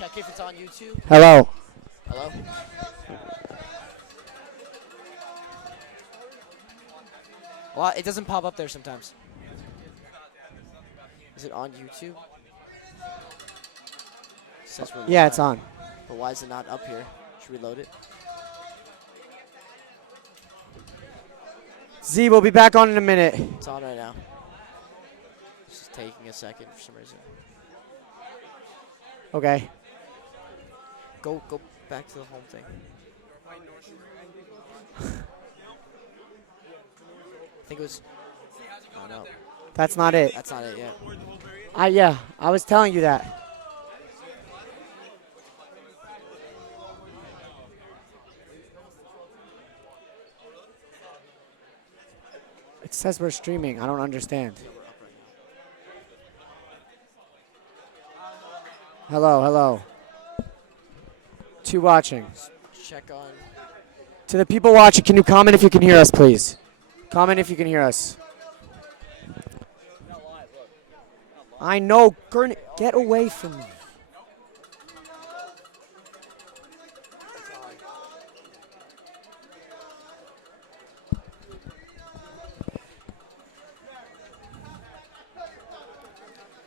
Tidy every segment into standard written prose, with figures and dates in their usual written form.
check if it's on YouTube. Hello. Hello? Well, it doesn't pop up there sometimes. Is it on YouTube? It says we're Yeah, live. it's on. But why is it not up here? Should we load it? Z, we'll be back on in a minute. It's on right now. It's just taking a second for some reason. Okay. Go back to the home thing. I think it was. Oh no, That's not it. that's not it yet. Yeah, I was telling you that. It says we're streaming. I don't understand. Hello, hello. To watching. Check on. To the people watching, can you comment if you can hear us, please? Comment if you can hear us. I know. Gurney, get away from me.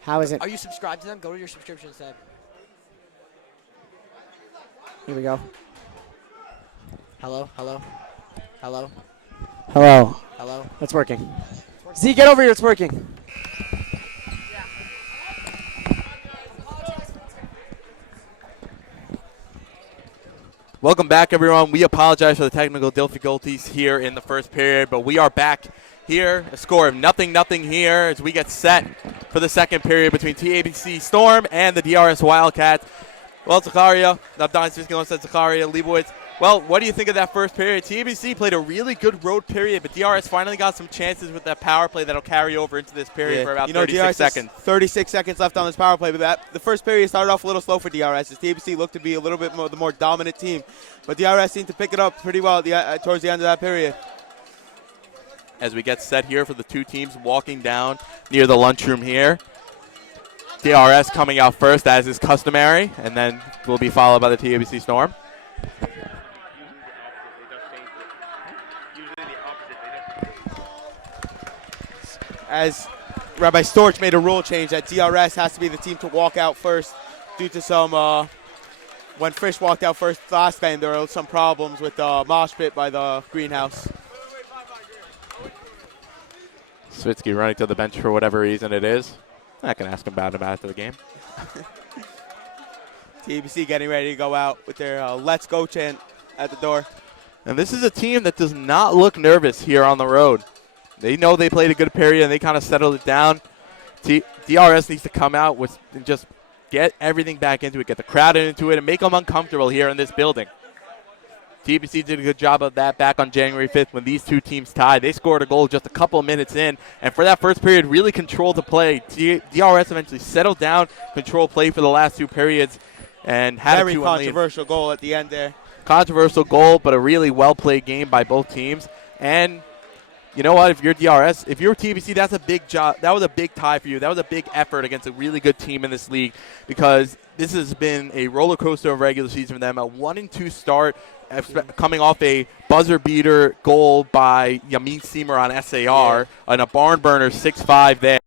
How is it? Are you subscribed to them? Go to your subscriptions tab. Here we go. Hello, hello, hello, Hello. hello. It's working. Z, get over here. It's working. Welcome back, everyone. We apologize for the technical difficulties here in the first period, but we are back here. A score of 0-0 here as we get set for the second period between TABC Storm and the DRS Wildcats. Well, Zakaria, Nabdan Siskin said Zakaria, Leibowitz. Well, what do you think of that first period? TABC played a really good road period, but DRS finally got some chances with that power play that'll carry over into this period for about 36 DRS seconds. 36 seconds left on this power play, but the first period started off a little slow for DRS as TABC looked to be a little bit the more dominant team. But DRS seemed to pick it up pretty well towards the end of that period. As we get set here for the two teams walking down near the lunchroom here. DRS coming out first, as is customary, and then will be followed by the TABC Storm. As Rabbi Storch made a rule change that DRS has to be the team to walk out first due to some, when Frisch walked out first last game, there were some problems with the mosh pit by the greenhouse. Svitsky running to the bench for whatever reason it is. I can ask him about it after the game. TABC getting ready to go out with their let's go chant at the door. And this is a team that does not look nervous here on the road. They know they played a good period and they kind of settled it down. DRS needs to come out and just get everything back into it, get the crowd into it, and make them uncomfortable here in this building. TBC did a good job of that back on January 5th when these two teams tied. They scored a goal just a couple of minutes in, and for that first period, really controlled the play. DRS eventually settled down, controlled play for the last two periods, and had Very a 2-1 controversial goal at the end there. Controversial goal, but a really well-played game by both teams. And you know what? If you're DRS, if you're TBC, that's a big job. That was a big tie for you. That was a big effort against a really good team in this league because this has been a roller coaster of regular season for them. A 1-2 start, coming off a buzzer beater goal by Yamin Seamer on SAR and a barn burner 6-5 there.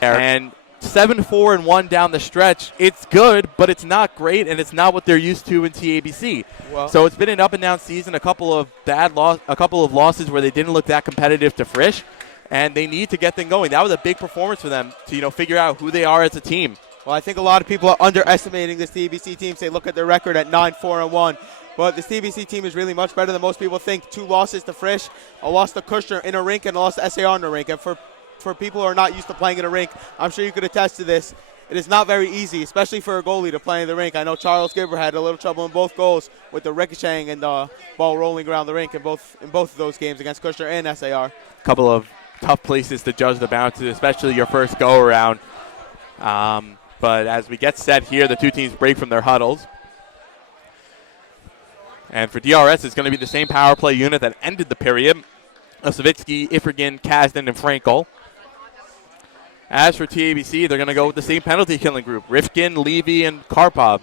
And 7-4-1 down the stretch. It's good, but it's not great, and it's not what they're used to in TABC. Well, So it's been an up and down season. A couple of losses where they didn't look that competitive to Frisch, and they need to get them going. That was a big performance for them to figure out who they are as a team. Well, I think a lot of people are underestimating this TBC team. They look at their record at 9-4-1. But this TBC team is really much better than most people think. 2 losses to Frisch, a loss to Kushner in a rink, and a loss to SAR in a rink. And for people who are not used to playing in a rink, I'm sure you could attest to this. It is not very easy, especially for a goalie, to play in the rink. I know Charles Gibber had a little trouble in both goals with the ricocheting and the ball rolling around the rink in both of those games against Kushner and SAR. A couple of tough places to judge the bounces, especially your first go-around. But as we get set here, the two teams break from their huddles. And for DRS, it's going to be the same power play unit that ended the period of Savitsky, Ifrigan, Kasdan, and Frankel. As for TABC, they're going to go with the same penalty killing group, Rifkin, Levy, and Karpov.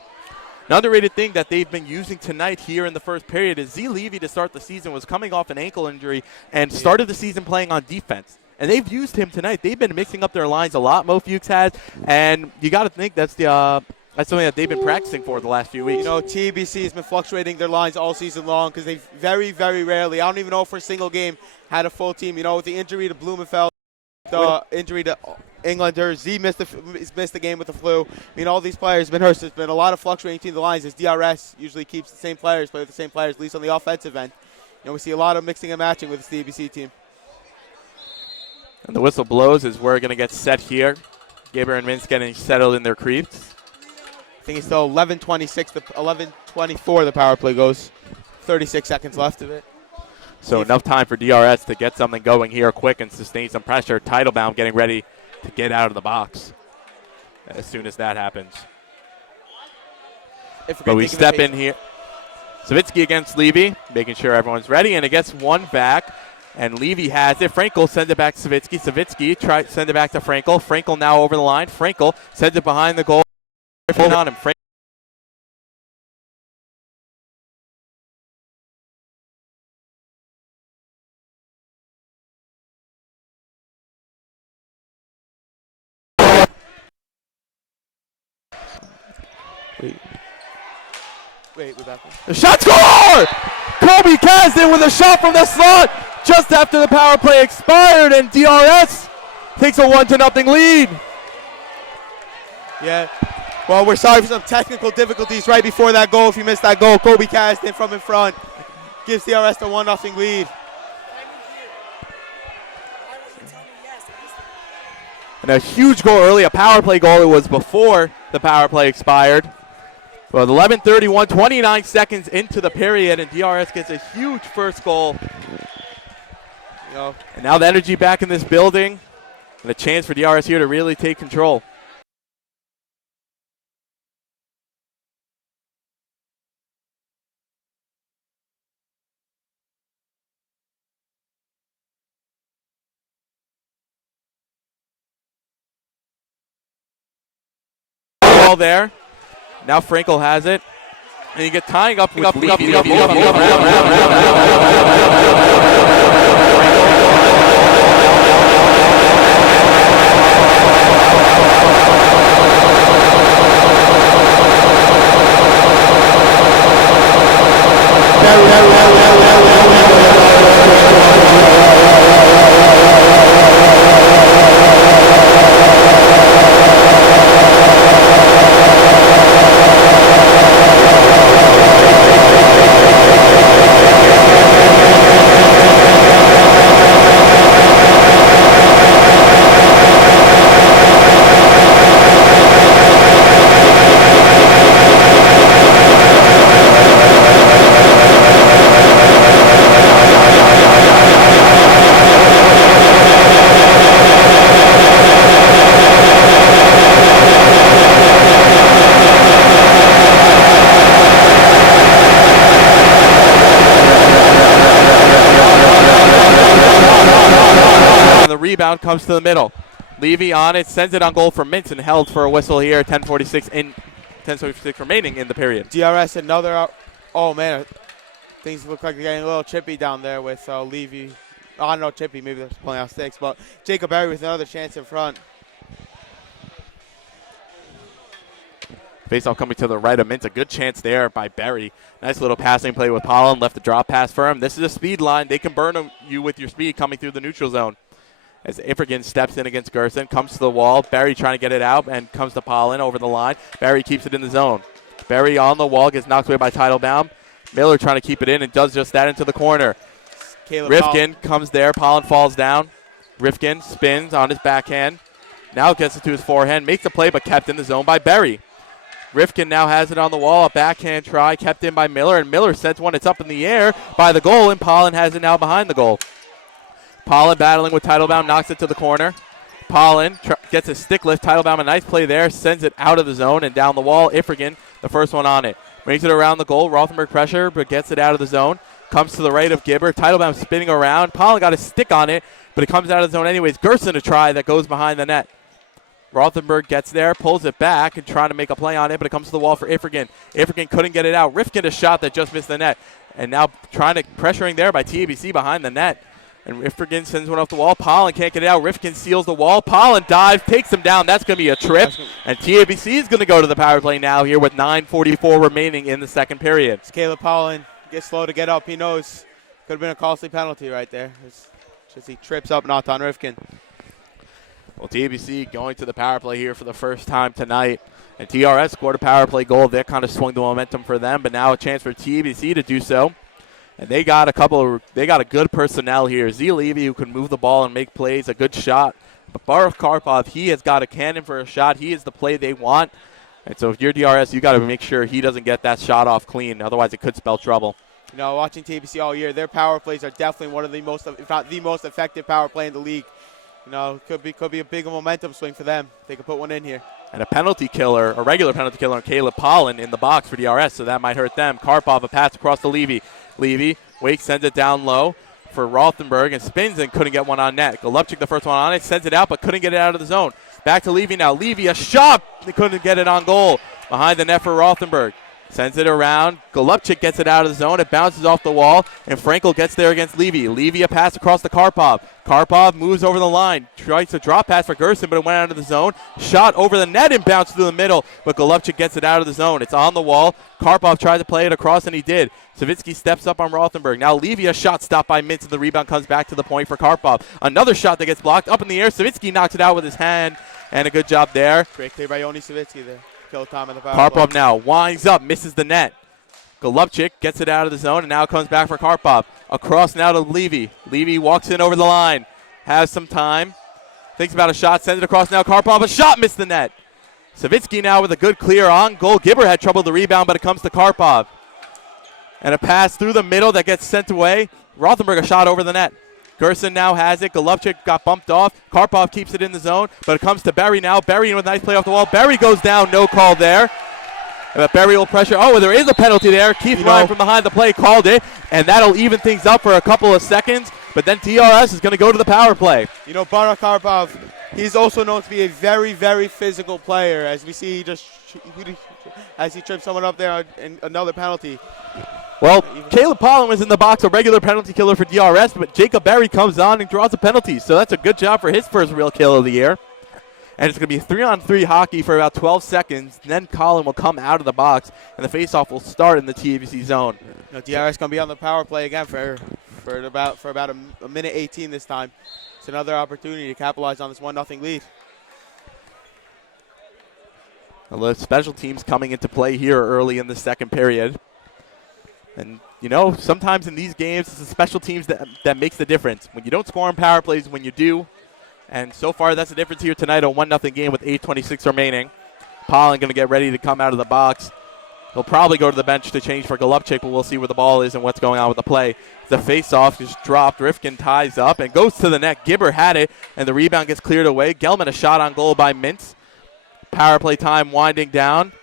An underrated thing that they've been using tonight here in the first period is Z Levy to start the season was coming off an ankle injury and started the season playing on defense. And they've used him tonight. They've been mixing up their lines a lot, Mo Fuchs has. And you got to think that's something that they've been practicing for the last few weeks. You know, TABC has been fluctuating their lines all season long because they very, very rarely, I don't even know for a single game, had a full team. You know, with the injury to Blumenfeld, the injury to Englander, Z missed the game with the flu. I mean, all these players have been hurt. There's been a lot of fluctuating between the lines as DRS usually keeps the same players, play with the same players, at least on the offensive end. You know, we see a lot of mixing and matching with the TABC team. And the whistle blows as we're going to get set here. Gaber and Mintz getting settled in their creeps. I think it's still 11:26, 11:24 the power play goes. 36 seconds left of it. So enough time for DRS to get something going here quick and sustain some pressure. Teitelbaum getting ready to get out of the box as soon as that happens. But we step in here. Savitsky against Levy, making sure everyone's ready, and it gets one back. And Levy has it. Frankel sends it back to Savitsky. Savitsky send it back to Frankel. Frankel now over the line. Frankel sends it behind the goal. On him. Wait, we're back. The shot score! Kobe Kasdan with a shot from the slot just after the power play expired, and DRS takes a 1-0 lead. Yeah. Well, we're sorry for some technical difficulties right before that goal. If you missed that goal, Kobe Kasdan from in front gives DRS the 1-0 lead. And a huge goal early, a power play goal. It was before the power play expired. Well, 11:31, 29 seconds into the period, and DRS gets a huge first goal. You know, and now the energy back in this building, and a chance for DRS here to really take control. Ball there. Now Frankel has it. And you get tying up with Levy. Rebound comes to the middle. Levy on it, sends it on goal for Mintz and held for a whistle here. 10:46 remaining in the period. DRS another. Oh man, things look like they're getting a little chippy down there with Levy. I don't know, chippy. Maybe they're pulling out sticks, but Jacob Berry with another chance in front. Faceoff coming to the right of Mintz. A good chance there by Berry. Nice little passing play with Pollen. Left the drop pass for him. This is a speed line. They can burn you with your speed coming through the neutral zone. As Ifrigan steps in against Gerson, comes to the wall. Berry trying to get it out and comes to Pollen over the line. Berry keeps it in the zone. Berry on the wall, gets knocked away by Teitelbaum. Miller trying to keep it in and does just that into the corner. Rifkin comes there. Pollen falls down. Rifkin spins on his backhand. Now gets it to his forehand. Makes the play but kept in the zone by Berry. Rifkin now has it on the wall. A backhand try kept in by Miller. And Miller sets one. It's up in the air by the goal. And Pollen has it now behind the goal. Pollen battling with Teitelbaum, knocks it to the corner. Pollen gets a stick lift. Teitelbaum, a nice play there, sends it out of the zone and down the wall. Ifrigan, the first one on it. Brings it around the goal. Rothenberg pressure, but gets it out of the zone. Comes to the right of Gibber. Teitelbaum spinning around. Pollen got a stick on it, but it comes out of the zone anyways. Gerson a try that goes behind the net. Rothenberg gets there, pulls it back, and trying to make a play on it, but it comes to the wall for Ifrigen. Ifrigen couldn't get it out. Rifkin a shot that just missed the net. And now pressuring there by TABC behind the net. And Ifrigen sends one off the wall. Pollen can't get it out. Rifkin seals the wall. Pollen dives, takes him down. That's going to be a trip. And TABC is going to go to the power play now here with 9:44 remaining in the second period. It's Caleb Pollen. Gets slow to get up. He knows could have been a costly penalty right there. It's just he trips up Natan Rifkin. Well, TABC going to the power play here for the first time tonight. And DRS scored a power play goal. That kind of swung the momentum for them. But now a chance for TABC to do so. And they got a good personnel here. Z Levy, who can move the ball and make plays, a good shot. But Baruch Karpov, he has got a cannon for a shot. He is the play they want. And so if you're DRS, you got to make sure he doesn't get that shot off clean. Otherwise, it could spell trouble. You know, watching TABC all year, their power plays are definitely one of the most, if not the most effective power play in the league. You know, could be a big momentum swing for them. They could put one in here. And a regular penalty killer, Caleb Pollen in the box for DRS, so that might hurt them. Karpov, a pass across to Levy. Levy, Wake sends it down low for Rothenberg and spins and couldn't get one on net. Golubchik, the first one on it, sends it out but couldn't get it out of the zone. Back to Levy now. Levy, a shot. They couldn't get it on goal. Behind the net for Rothenberg. Sends it around. Golubchik gets it out of the zone. It bounces off the wall, and Frankel gets there against Levy. Levy, a pass across to Karpov. Karpov moves over the line. Tries to drop pass for Gerson, but it went out of the zone. Shot over the net and bounced through the middle, but Golubchik gets it out of the zone. It's on the wall. Karpov tried to play it across, and he did. Savitsky steps up on Rothenberg. Now Levy, a shot stopped by Mintz, and the rebound comes back to the point for Karpov. Another shot that gets blocked up in the air. Savitsky knocks it out with his hand, and a good job there. Great clear by Yoni Savitsky there. Kill time in the power Karpov play. now winds up, misses the net. Golubchik gets it out of the zone and now comes back for Karpov. Across now to Levy. Levy walks in over the line. Has some time. Thinks about a shot. Sends it across now. Karpov, a shot, missed the net. Savitsky now with a good clear on goal. Gibber had trouble with the rebound, but it comes to Karpov. And a pass through the middle that gets sent away. Rothenberg a shot over the net. Gerson now has it. Golubchik got bumped off. Karpov keeps it in the zone, but it comes to Berry now. Berry with a nice play off the wall. Berry goes down. No call there. But Berry will pressure. Oh, there is a penalty there. Keith Ryan from behind the play called it, and that'll even things up for a couple of seconds. But then DRS is going to go to the power play. You know, Baruch Karpov, he's also known to be a very, very physical player. As we see, as he trips someone up there in another penalty. Well, Caleb Pollen was in the box, a regular penalty killer for DRS, but Jacob Berry comes on and draws a penalty. So that's a good job for his first real kill of the year. And it's going to be 3-on-3 hockey for about 12 seconds. Then Colin will come out of the box, and the faceoff will start in the TABC zone. You know, DRS going to be on the power play again for about a minute 18 this time. It's another opportunity to capitalize on this 1-0 lead. Well, the special teams coming into play here early in the second period. And, you know, sometimes in these games, it's the special teams that makes the difference. When you don't score on power plays, when you do. And so far, that's the difference here tonight, a 1-0 game with 8:26 remaining. Pollen going to get ready to come out of the box. He'll probably go to the bench to change for Golubchik, but we'll see where the ball is and what's going on with the play. The face-off is dropped. Rifkin ties up and goes to the net. Gibber had it, and the rebound gets cleared away. Gelman, a shot on goal by Mintz. Power play time winding down.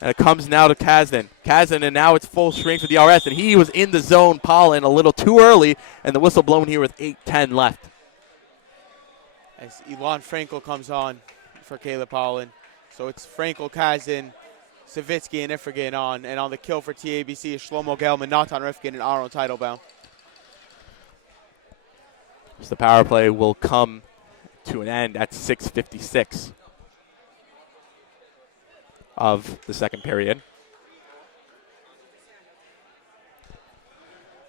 And it comes now to Kazdan. Kazdan, and now it's full strength for DRS, and he was in the zone, Pollen, a little too early, and the whistle blown here with 8:10 left. As Elon Frankel comes on for Caleb Pollen. So it's Frankel, Kazdan, Savitsky, and Ifrigen on. And on the kill for TABC is Shlomo Gelman, Natan Rifkin, and Aaron Teitelbaum. So the power play will come to an end at 6:56 of the second period.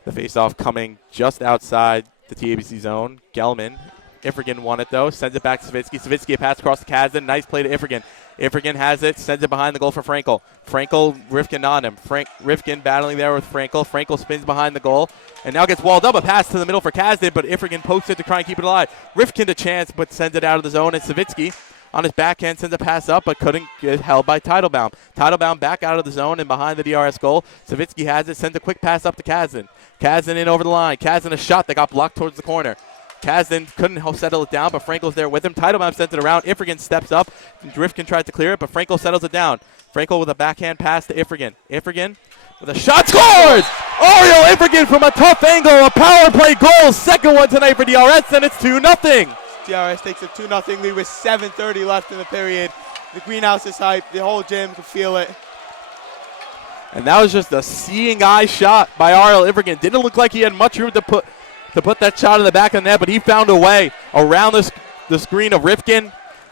The faceoff coming just outside the TABC zone. Gelman. Ifrigen won it, though. Sends it back to Savitsky. Savitsky, a pass across to Kazdan. Nice play to Ifrigen. Ifrigen has it. Sends it behind the goal for Frankel. Frankel, Rifkin on him. Rifkin battling there with Frankel. Frankel spins behind the goal and now gets walled up. A pass to the middle for Kazdan, but Ifrigen pokes it to try and keep it alive. Rifkin a chance, but sends it out of the zone. And Savitsky on his backhand sends a pass up, but couldn't get held by Teitelbaum. Teitelbaum back out of the zone and behind the DRS goal. Savitsky has it. Sends a quick pass up to Kazdan. Kazdan in over the line. Kazdan a shot that got blocked towards the corner. Kazdan couldn't settle it down, but Frankel's there with him. Teitelbaum sends it around. Ifrigen steps up. Rifkin tries to clear it, but Frankel settles it down. Frankel with a backhand pass to Ifrigen. Ifrigen with a shot, scores! Ariel Ifrigen from a tough angle, a power play goal. Second one tonight for DRS, and it's 2-0. DRS takes a 2-0 lead with 7:30 left in the period. The greenhouse is hyped. The whole gym can feel it. And that was just a seeing eye shot by Ariel Ivergan. Didn't look like he had much room to put that shot in the back of the net, but he found a way around the screen of Rifkin.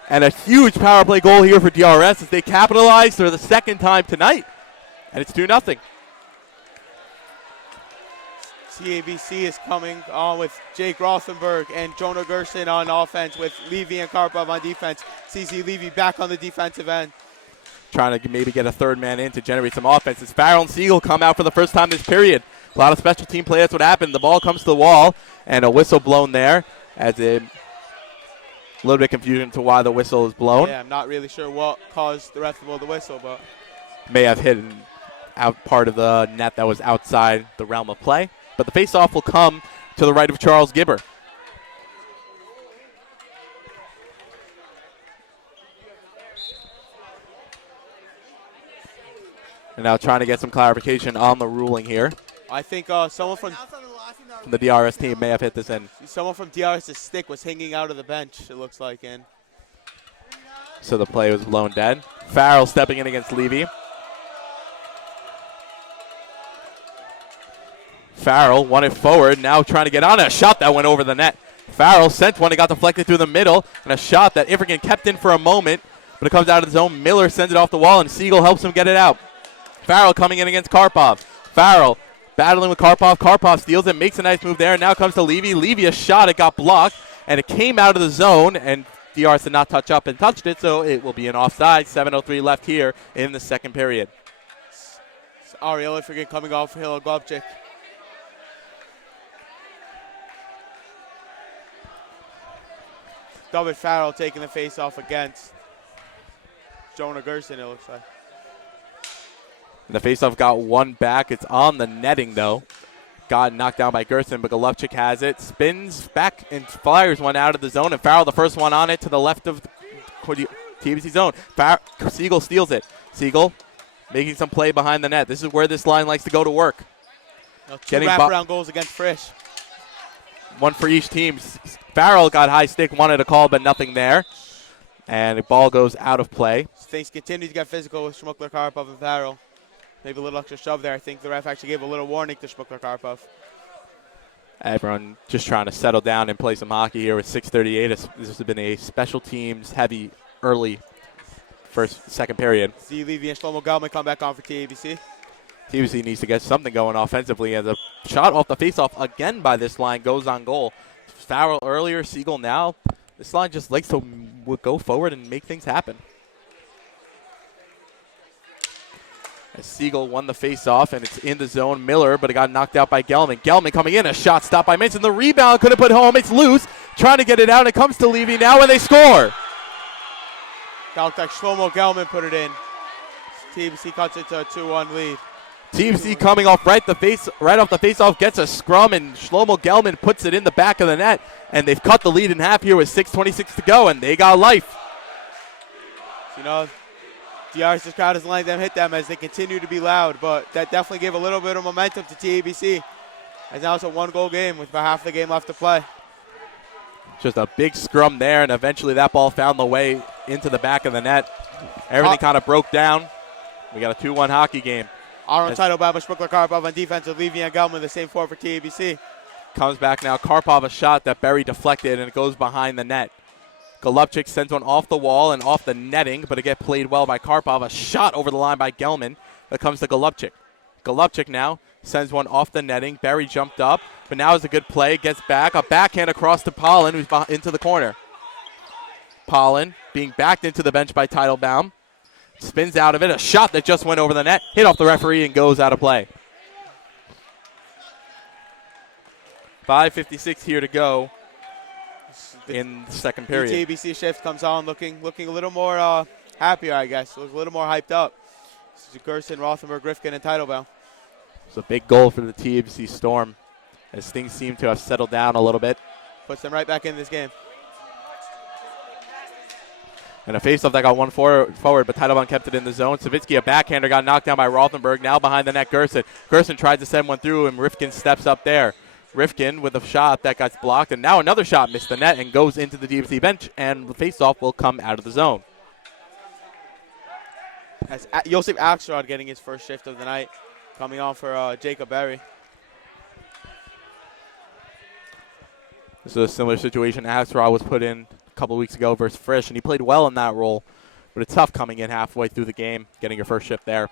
And a huge power play goal here for DRS as they capitalized for the second time tonight. And it's 2-0. TABC is coming on with Jake Rothenberg and Jonah Gerson on offense with Levy and Karpov on defense. CC Levy back on the defensive end. Trying to maybe get a third man in to generate some offense. As Farrell and Siegel come out for the first time this period. A lot of special team play. That's what happened. The ball comes to the wall and a whistle blown there as a little bit confusion to why the whistle is blown. Yeah, I'm not really sure what caused the ref to blow the whistle, but may have hit out part of the net that was outside the realm of play. But the face-off will come to the right of Charles Gibber. And now trying to get some clarification on the ruling here. I think someone from The DRS team may have hit this in. Someone from DRS's stick was hanging out of the bench, it looks like. And so the play was blown dead. Farrell stepping in against Levy. Farrell won it forward, now trying to get on a shot that went over the net. Farrell sent one, it got deflected through the middle, and a shot that Ivergan kept in for a moment, but it comes out of the zone. Miller sends it off the wall, and Siegel helps him get it out. Farrell coming in against Karpov. Farrell battling with Karpov. Karpov steals it, makes a nice move there, and now comes to Levy. Levy a shot, it got blocked, and it came out of the zone, and DRS did not touch up and touched it, so it will be an offside. 7:03 left here in the second period. Ariel Ivergan coming off for Hilo Globchik. David Farrell taking the face-off against Jonah Gerson, it looks like. And the face-off got one back. It's on the netting, though. Got knocked down by Gerson, but Golovchik has it. Spins back and fires one out of the zone. And Farrell, the first one on it to the left of the TABC zone. Siegel steals it. Siegel making some play behind the net. This is where this line likes to go to work. Two wraparound goals against Frisch. One for each team. Farrell got high stick, wanted a call, but nothing there. And the ball goes out of play. Things continue to get physical with Shmukler, Karpov, and Farrell. Maybe a little extra shove there. I think the ref actually gave a little warning to Shmukler, Karpov. Everyone just trying to settle down and play some hockey here with 6:38. This has been a special teams heavy early second period. Z. Levy and Shlomo Galman come back on for TABC. TABC needs to get something going offensively as a shot off the faceoff again by this line goes on goal. Farrell earlier, Siegel now. This line just likes to go forward and make things happen. As Siegel won the faceoff and it's in the zone. Miller, but it got knocked out by Gelman. Gelman coming in, a shot stopped by Minson. The rebound couldn't put home. It's loose. Trying to get it out. It comes to Levy now and they score. That looked like Shlomo Gelman put it in. TABC cuts it to a 2-1 lead. TABC coming off right off the face-off, gets a scrum, and Shlomo Gelman puts it in the back of the net. And they've cut the lead in half here with 6:26 to go, and they got life. You know, DRS's crowd is letting them hit them as they continue to be loud, but that definitely gave a little bit of momentum to TABC. As now it's a one-goal game with about half the game left to play. Just a big scrum there, and eventually that ball found the way into the back of the net. Everything kind of broke down. We got a 2-1 hockey game. Aaron Teitelbaum, Shmukler, Karpov on defense with Levy and Gelman, the same four for TABC. Comes back now. Karpov a shot that Berry deflected, and it goes behind the net. Golovchik sends one off the wall and off the netting, but it gets played well by Karpov. A shot over the line by Gelman that comes to Golovchik. Golovchik now sends one off the netting. Berry jumped up, but now is a good play. Gets back. A backhand across to Pollen, who's into the corner. Pollen being backed into the bench by Teitelbaum. Spins out of it. A shot that just went over the net. Hit off the referee and goes out of play. 5:56 here to go in the second period. The TABC shift comes on looking a little more happier, I guess. A little more hyped up. This is Gerson, Rothenberg, Rifkin, and Teitelbaum. It's a big goal for the TABC Storm as things seem to have settled down a little bit. Puts them right back in this game. And a faceoff that got one forward, but Teitelbaum kept it in the zone. Savitsky, a backhander, got knocked down by Rothenberg. Now behind the net, Gerson. Gerson tried to send one through, and Rifkin steps up there. Rifkin with a shot that got blocked, and now another shot missed the net and goes into the TABC bench, and the faceoff will come out of the zone. As Josef Axelrod getting his first shift of the night, coming on for Jacob Berry. This is a similar situation Axelrod was put in a couple weeks ago versus Frisch, and he played well in that role, but it's tough coming in halfway through the game, getting your first shift there.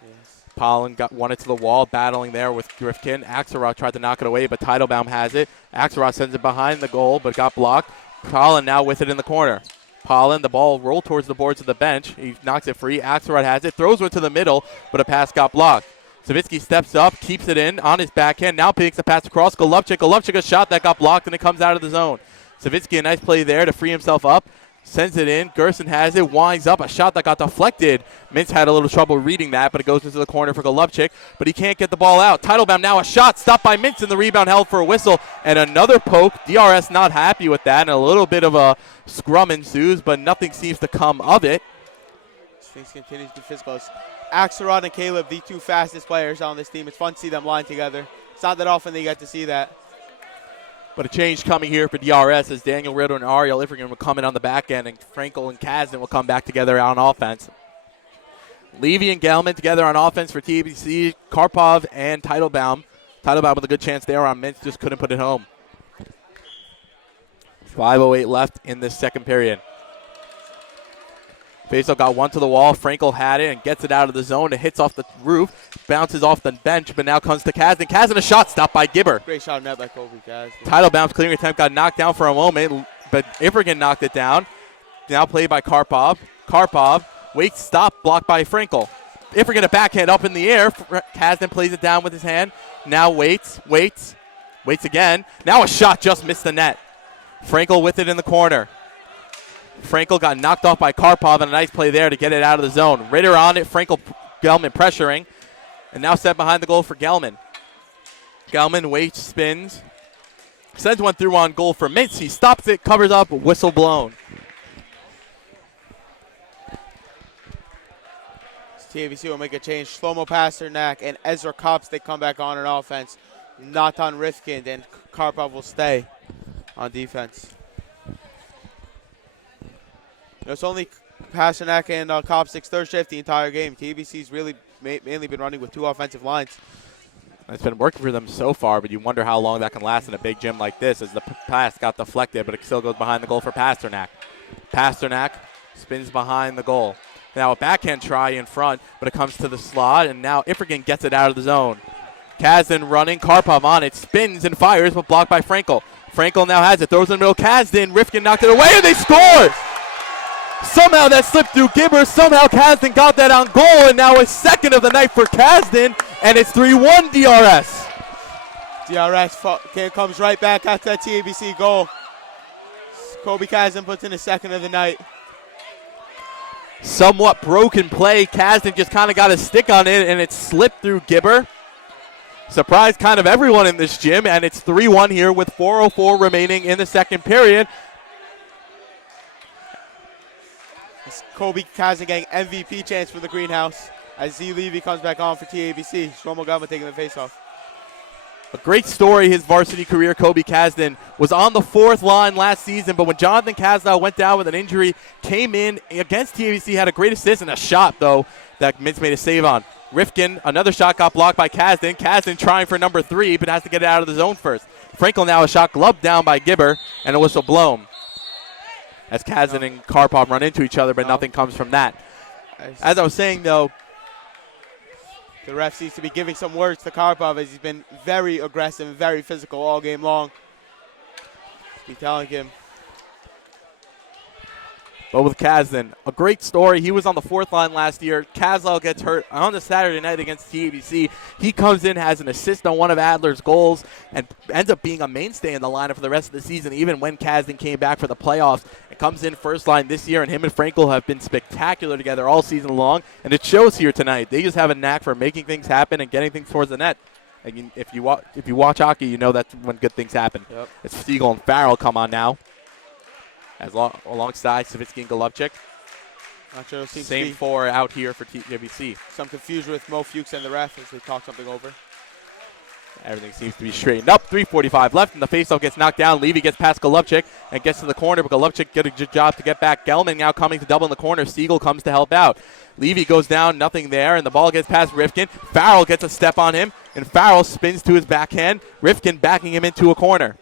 Yes. Pollen won it to the wall, battling there with Rifkin. Axelrod tried to knock it away, but Teitelbaum has it. Axelrod sends it behind the goal, but got blocked. Pollen now with it in the corner. Pollen, the ball rolled towards the boards of the bench. He knocks it free. Axelrod has it, throws it to the middle, but a pass got blocked. Savitsky steps up, keeps it in on his backhand. Now picks the pass across. Golovchik, a shot that got blocked, and it comes out of the zone. Savitsky, a nice play there to free himself up. Sends it in. Gerson has it. Winds up. A shot that got deflected. Mintz had a little trouble reading that, but it goes into the corner for Golovchik. But he can't get the ball out. Teitelbaum now a shot. Stopped by Mintz, and the rebound held for a whistle. And another poke. DRS not happy with that. And a little bit of a scrum ensues, but nothing seems to come of it. Things continue to be physical. It's Axelrod and Caleb, the two fastest players on this team. It's fun to see them line together. It's not that often they get to see that. But a change coming here for DRS as Daniel Ritter and Ariel Ifrigan will come in on the back end, and Frankel and Kasdan will come back together on offense. Levy and Gelman together on offense for TABC. Karpov and Teitelbaum. Teitelbaum with a good chance there on Mintz, just couldn't put it home. 5:08 left in this second period. Faisal got one to the wall. Frankel had it and gets it out of the zone. It hits off the roof, bounces off the bench, but now comes to Kasdan. Kasdan, a shot stopped by Gibber. Great shot net by Kobe Kasdan. Teitelbaum's clearing attempt got knocked down for a moment, but Ifrigan knocked it down. Now played by Karpov. Karpov waits, stop, blocked by Frankel. Ifrigan a backhand up in the air. Kasdan plays it down with his hand. Now waits again. Now a shot just missed the net. Frankel with it in the corner. Frankel got knocked off by Karpov, and a nice play there to get it out of the zone. Ritter on it, Frankel, Gelman pressuring, and now set behind the goal for Gelman. Gelman waits, spins, sends one through on goal for Mintz. He stops it, covers up, whistle blown. TABC will make a change. Shlomo Pasternak and Ezra Kops, they come back on offense. Natan Rifkin and Karpov will stay on defense. It's only Pasternak and Kopsik's third shift the entire game. TABC's really mainly been running with two offensive lines. It's been working for them so far, but you wonder how long that can last in a big gym like this as the pass got deflected, but it still goes behind the goal for Pasternak. Pasternak spins behind the goal. Now a backhand try in front, but it comes to the slot, and now Ifrigan gets it out of the zone. Kasdan running, Karpov on it, spins and fires, but blocked by Frankel. Frankel now has it, throws in the middle, Kasdan, Rifkin knocked it away, and they score! Somehow that slipped through Gibber. Somehow Kasdan got that on goal, and now a second of the night for Kasdan, and it's 3-1 DRS. DRS comes right back after that TABC goal. Kobe Kasdan puts in a second of the night. Somewhat broken play. Kasdan just kind of got a stick on it, and it slipped through Gibber. Surprised kind of everyone in this gym, and it's 3-1 here with 4:04 remaining in the second period. Kobe Kasdan getting MVP chance for the greenhouse as Z Levy comes back on for TABC. Shlomo Gelman taking the faceoff. A great story, his varsity career. Kobe Kasdan was on the fourth line last season, but when Jonathan Kasdan went down with an injury, came in against TABC, had a great assist and a shot, though, that Mintz made a save on. Rifkin, another shot got blocked by Kasdan. Kasdan trying for number 3, but has to get it out of the zone first. Frankel now a shot gloved down by Gibber, and a whistle blown. As Kasdan and Karpov run into each other, but nothing comes from that. As I was saying, though, the ref seems to be giving some words to Karpov as he's been very aggressive and very physical all game long. He's telling him. But with Kasdan, a great story. He was on the fourth line last year. Kazal gets hurt on the Saturday night against TABC. He comes in, has an assist on one of Adler's goals, and ends up being a mainstay in the lineup for the rest of the season, even when Kasdan came back for the playoffs. It comes in first line this year, and him and Frankel have been spectacular together all season long, and it shows here tonight. They just have a knack for making things happen and getting things towards the net. And if you watch hockey, you know that's when good things happen. Yep. It's Stiegel and Farrell come on now. Alongside Savitsky and Golovchik. Not sure Same four out here for TABC. Some confusion with Mo Fuchs and the ref as they talk something over. Everything seems to be straightened up. 3:45 left, and the faceoff gets knocked down. Levy gets past Golubchik and gets to the corner, but Golubchik did a good job to get back. Gelman now coming to double in the corner. Siegel comes to help out. Levy goes down, nothing there, and the ball gets past Rifkin. Farrell gets a step on him, and Farrell spins to his backhand. Rifkin backing him into a corner.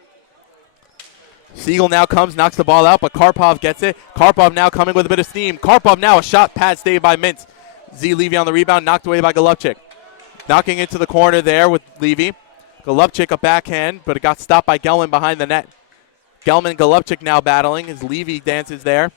Siegel now comes, knocks the ball out, but Karpov gets it. Karpov now coming with a bit of steam. Karpov now a shot pad saved by Mintz. Z Levy on the rebound, knocked away by Golubchik. Knocking into the corner there with Levy. Golubchik a backhand, but it got stopped by Gelman behind the net. Gelman and Golubchik now battling as Levy dances there.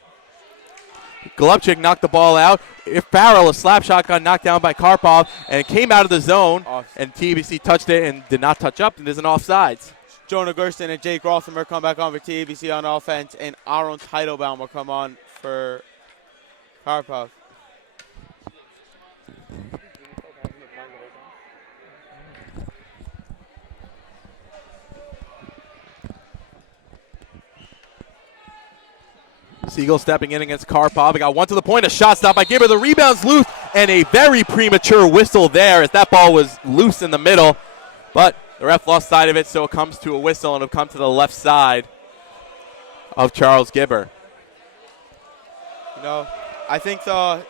Golubchik knocked the ball out. If Farrell, a slap shot, got knocked down by Karpov, and it came out of the zone, and TABC touched it and did not touch up, and there's an offsides. Jonah Gersten and Jake Rothenberg come back on for TABC on offense, and Aaron Teitelbaum will come on for Karpov. Siegel stepping in against Karpov. He got one to the point. A shot stopped by Gibber. The rebound's loose, and a very premature whistle there as that ball was loose in the middle. But the ref lost sight of it, so it comes to a whistle, and it'll come to the left side of Charles Gibber. You know, I think the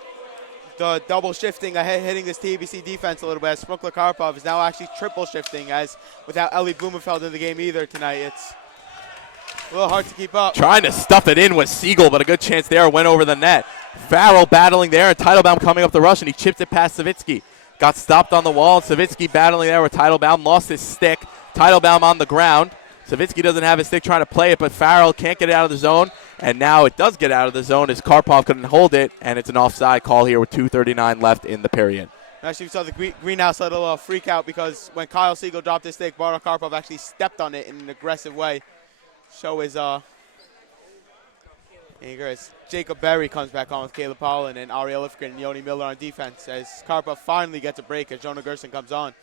double shifting ahead, hitting this TABC defense a little bit, as Smukler Karpov is now actually triple shifting, as without Ellie Blumenfeld in the game either tonight, it's a little hard to keep up. Trying to stuff it in with Siegel, but a good chance there, went over the net. Farrell battling there, and Teitelbaum coming up the rush, and he chips it past Savitsky. Got stopped on the wall. Savitsky battling there with Teitelbaum, lost his stick. Teitelbaum on the ground. Savitsky doesn't have his stick trying to play it, but Farrell can't get it out of the zone, and now it does get out of the zone as Karpov couldn't hold it, and it's an offside call here with 2:39 left in the period. Actually, we saw the greenhouse little freak out because when Kyle Siegel dropped his stick, Bardo Karpov actually stepped on it in an aggressive way. Show his Jacob Berry comes back on with Caleb Pollen and Ariel Lifgren and Yoni Miller on defense as Karpov finally gets a break as Jonah Gersten comes on.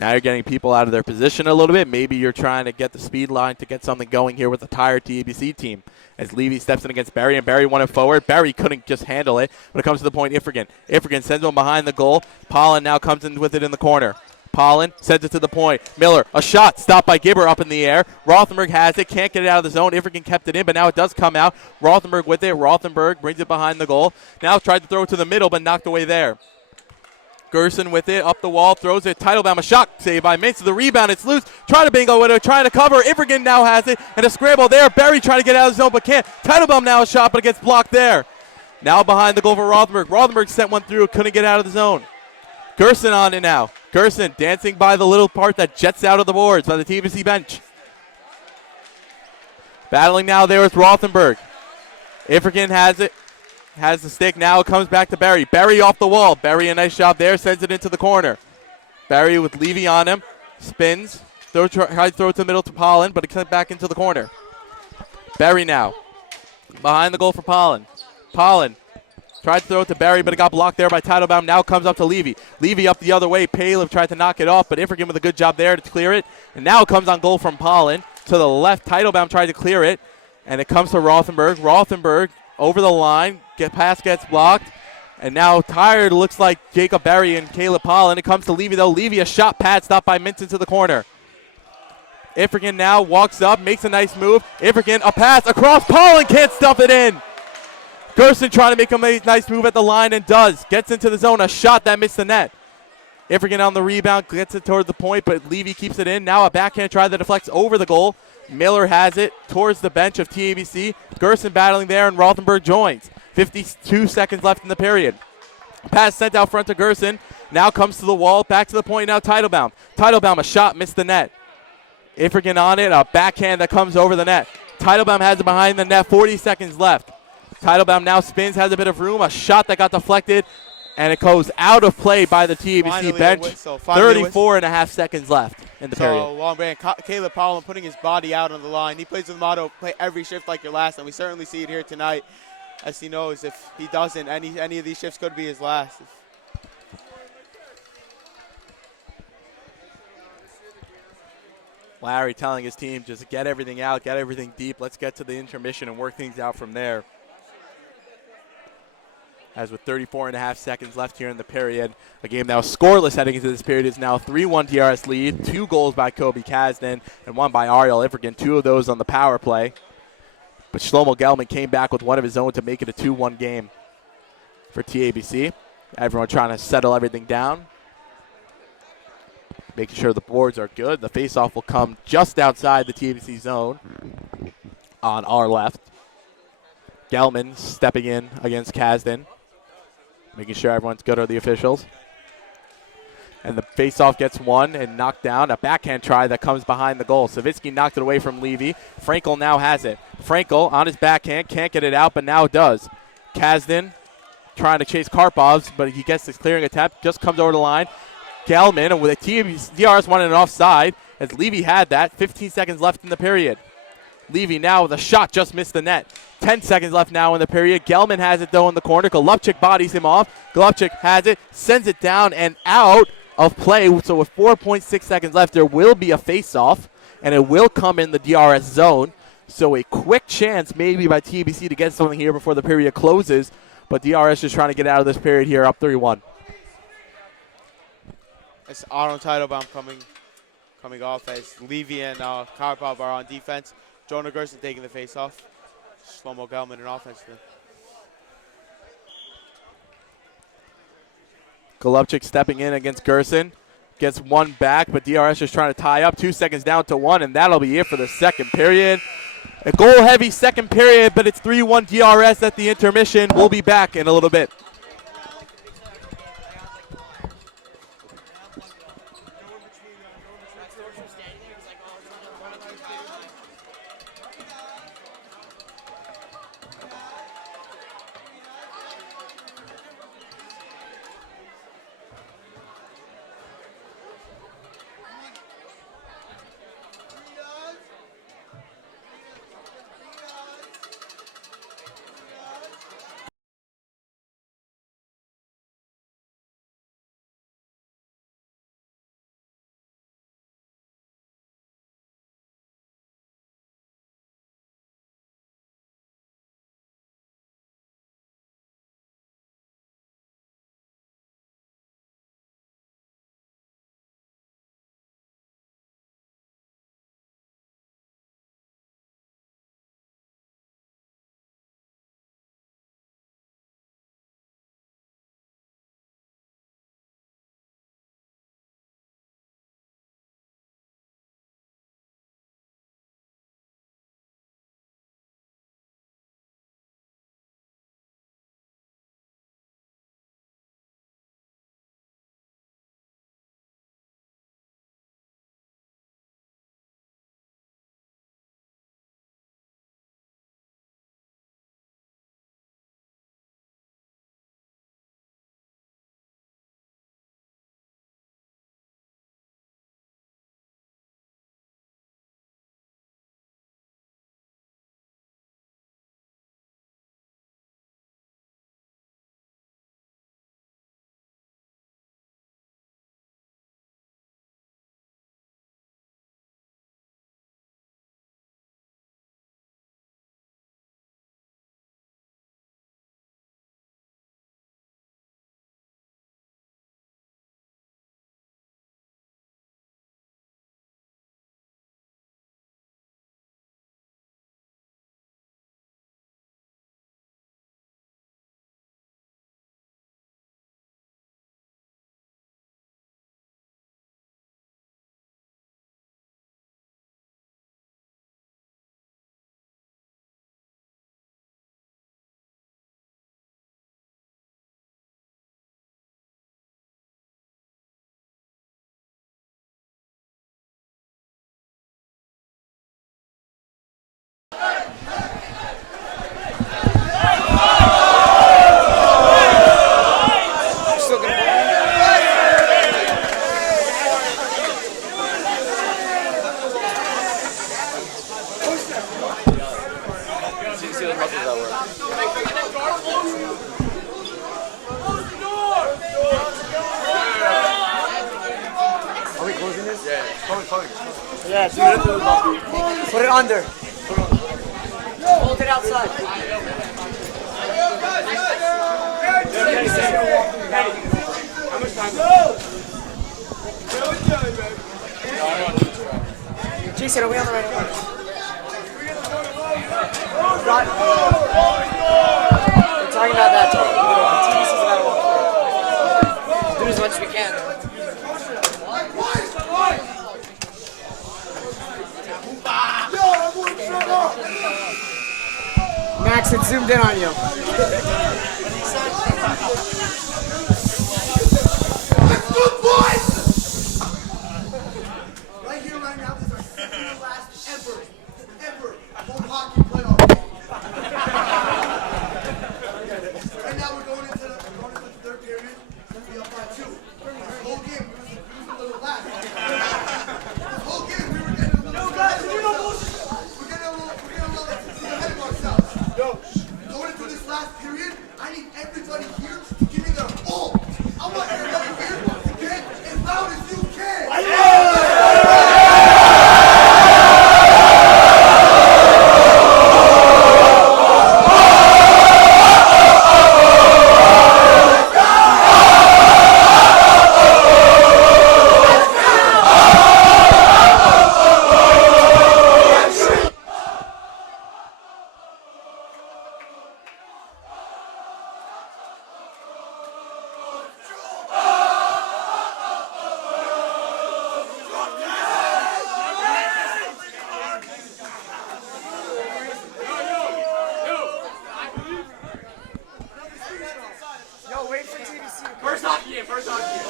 Now you're getting people out of their position a little bit. Maybe you're trying to get the speed line to get something going here with the tired TABC team. As Levy steps in against Berry, and Berry won it forward. Berry couldn't just handle it, but it comes to the point, Ifrigan. Ifrigan sends one behind the goal. Pollen now comes in with it in the corner. Pollen sends it to the point. Miller, a shot stopped by Gibber up in the air. Rothenberg has it, can't get it out of the zone. Ifrigan kept it in, but now it does come out. Rothenberg with it. Rothenberg brings it behind the goal. Now tried to throw it to the middle, but knocked away there. Gerson with it, up the wall, throws it. Teitelbaum, a shot saved by Mintz. The rebound, it's loose. Trying to bingo with it, trying to cover. Ifrigan now has it, and a scramble there. Berry trying to get out of the zone, but can't. Teitelbaum now a shot, but it gets blocked there. Now behind the goal for Rothenberg. Rothenberg sent one through, couldn't get out of the zone. Gerson on it now. Gerson dancing by the little part that jets out of the boards by the TBC bench. Battling now there with Rothenberg. Ifrigan has it. Has the stick. Now it comes back to Berry. Berry off the wall. Berry, a nice job there. Sends it into the corner. Berry with Levy on him. Spins. Tried to throw it to the middle to Pollen, but it comes back into the corner. Berry now. Behind the goal for Pollen. Pollen tried to throw it to Berry, but it got blocked there by Teitelbaum. Now comes up to Levy. Levy up the other way. Palin tried to knock it off, but Ifrigan with a good job there to clear it. And now it comes on goal from Pollen. To the left, Teitelbaum tried to clear it. And it comes to Rothenberg. Rothenberg over the line. Pass gets blocked. And now tired looks like Jacob Berry and Caleb Pollen. It comes to Levy, though. Levy, a shot pad stopped by Mintz into the corner. Ifrigan now walks up, makes a nice move. Ifrigan, a pass across. Pollen can't stuff it in. Gerson trying to make a nice move at the line and does. Gets into the zone, a shot that missed the net. Ifrigan on the rebound, gets it toward the point, but Levy keeps it in. Now a backhand try that deflects over the goal. Miller has it towards the bench of TABC. Gerson battling there, and Rothenberg joins. 52 seconds left in the period. Pass sent out front to Gerson. Now comes to the wall, back to the point now, Teitelbaum. Teitelbaum, a shot, missed the net. Ifrigan on it, a backhand that comes over the net. Teitelbaum has it behind the net, 40 seconds left. Teitelbaum now spins, has a bit of room, a shot that got deflected, and it goes out of play by the TABC bench. 34 and a half seconds left in the period. Long break. Caleb Pollen putting his body out on the line. He plays with the motto, play every shift like your last, and we certainly see it here tonight, as he knows if he doesn't, any of these shifts could be his last. Larry telling his team just get everything out, get everything deep. Let's get to the intermission and work things out from there. as with 34.5 seconds left here in the period, a game that was scoreless heading into this period is now 3-1 DRS lead. 2 goals by Kobe Kasdan and 1 by Ariel Ivergan, 2 of those on the power play. But Shlomo Gelman came back with one of his own to make it a 2-1 game for TABC. Everyone trying to settle everything down, making sure the boards are good. The faceoff will come just outside the TABC zone on our left. Gelman stepping in against Kasdan, making sure everyone's good are the officials. And the faceoff gets won and knocked down. A backhand try that comes behind the goal. Savitsky knocked it away from Levy. Frankel now has it. Frankel on his backhand, can't get it out, but now does. Kasdan trying to chase Karpovs, but he gets his clearing attempt, just comes over the line. Gelman, and with a DRS wanted an offside, as Levy had that. 15 seconds left in the period. Levy now with a shot, just missed the net. 10 seconds left now in the period. Gelman has it, though, in the corner. Golubchik bodies him off. Golubchik has it, sends it down and out of play. So with 4.6 seconds left, there will be a face-off, and it will come in the DRS zone. So a quick chance maybe by TABC to get something here before the period closes. But DRS just trying to get out of this period here, up 3-1. It's Aaron Teitelbaum coming off as Levy and Karpov are on defense. Jonah Gerson taking the face-off. Shlomo Gelman in offense then. Golubchik stepping in against Gerson. Gets one back, but DRS just trying to tie up. 2 seconds down to 1, and that'll be it for the second period. A goal-heavy second period, but it's 3-1 DRS at the intermission. We'll be back in a little bit. Yeah, put it under. Hold it outside. Jason, are we on the right one? We're talking about that. TBC's about 1-3. Do as much as we can. Max, it zoomed in on you. Right here, right now, this is our second last ever home hockey playoff game. Right now, we're going into the third period. We're going to be up by 2. This whole game, we was a little last. This whole game, we were getting a little ahead of ourselves. We're getting a little ahead of ourselves. Going into this last period, I need everybody here to give me their all. I want everybody here to get as loud as you can. Yo, wait for TBC. First hockey game, first hockey game.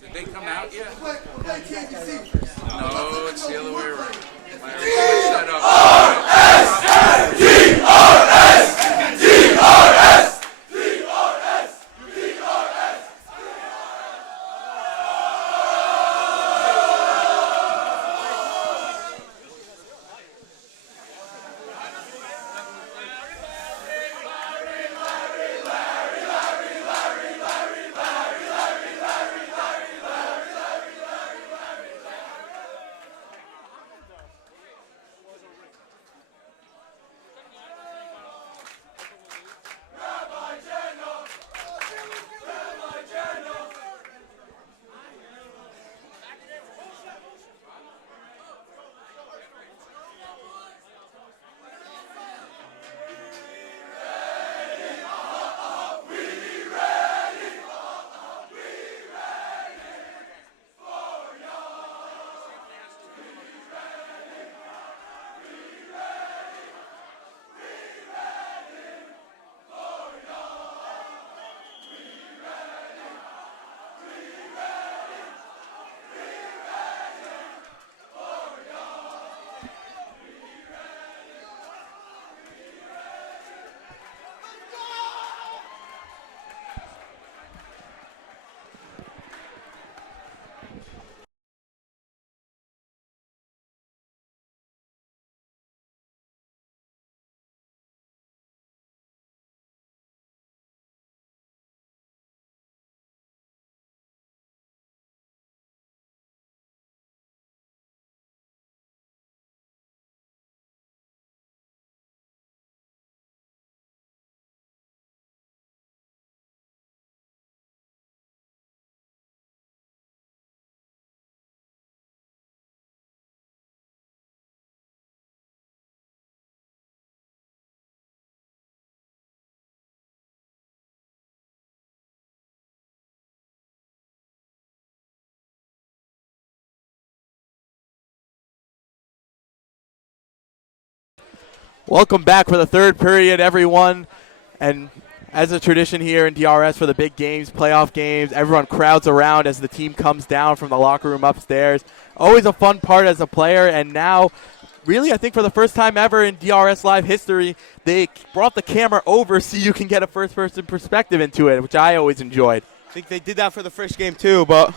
Did they come out yet? We're playing TABC. No, it's the other way around. Set up. Welcome back for the third period, everyone. And as a tradition here in DRS for the big games, playoff games, everyone crowds around as the team comes down from the locker room upstairs. Always a fun part as a player, and now really, I think for the first time ever in DRS Live history, they brought the camera over so you can get a first-person perspective into it, which I always enjoyed. I think they did that for the first game too, but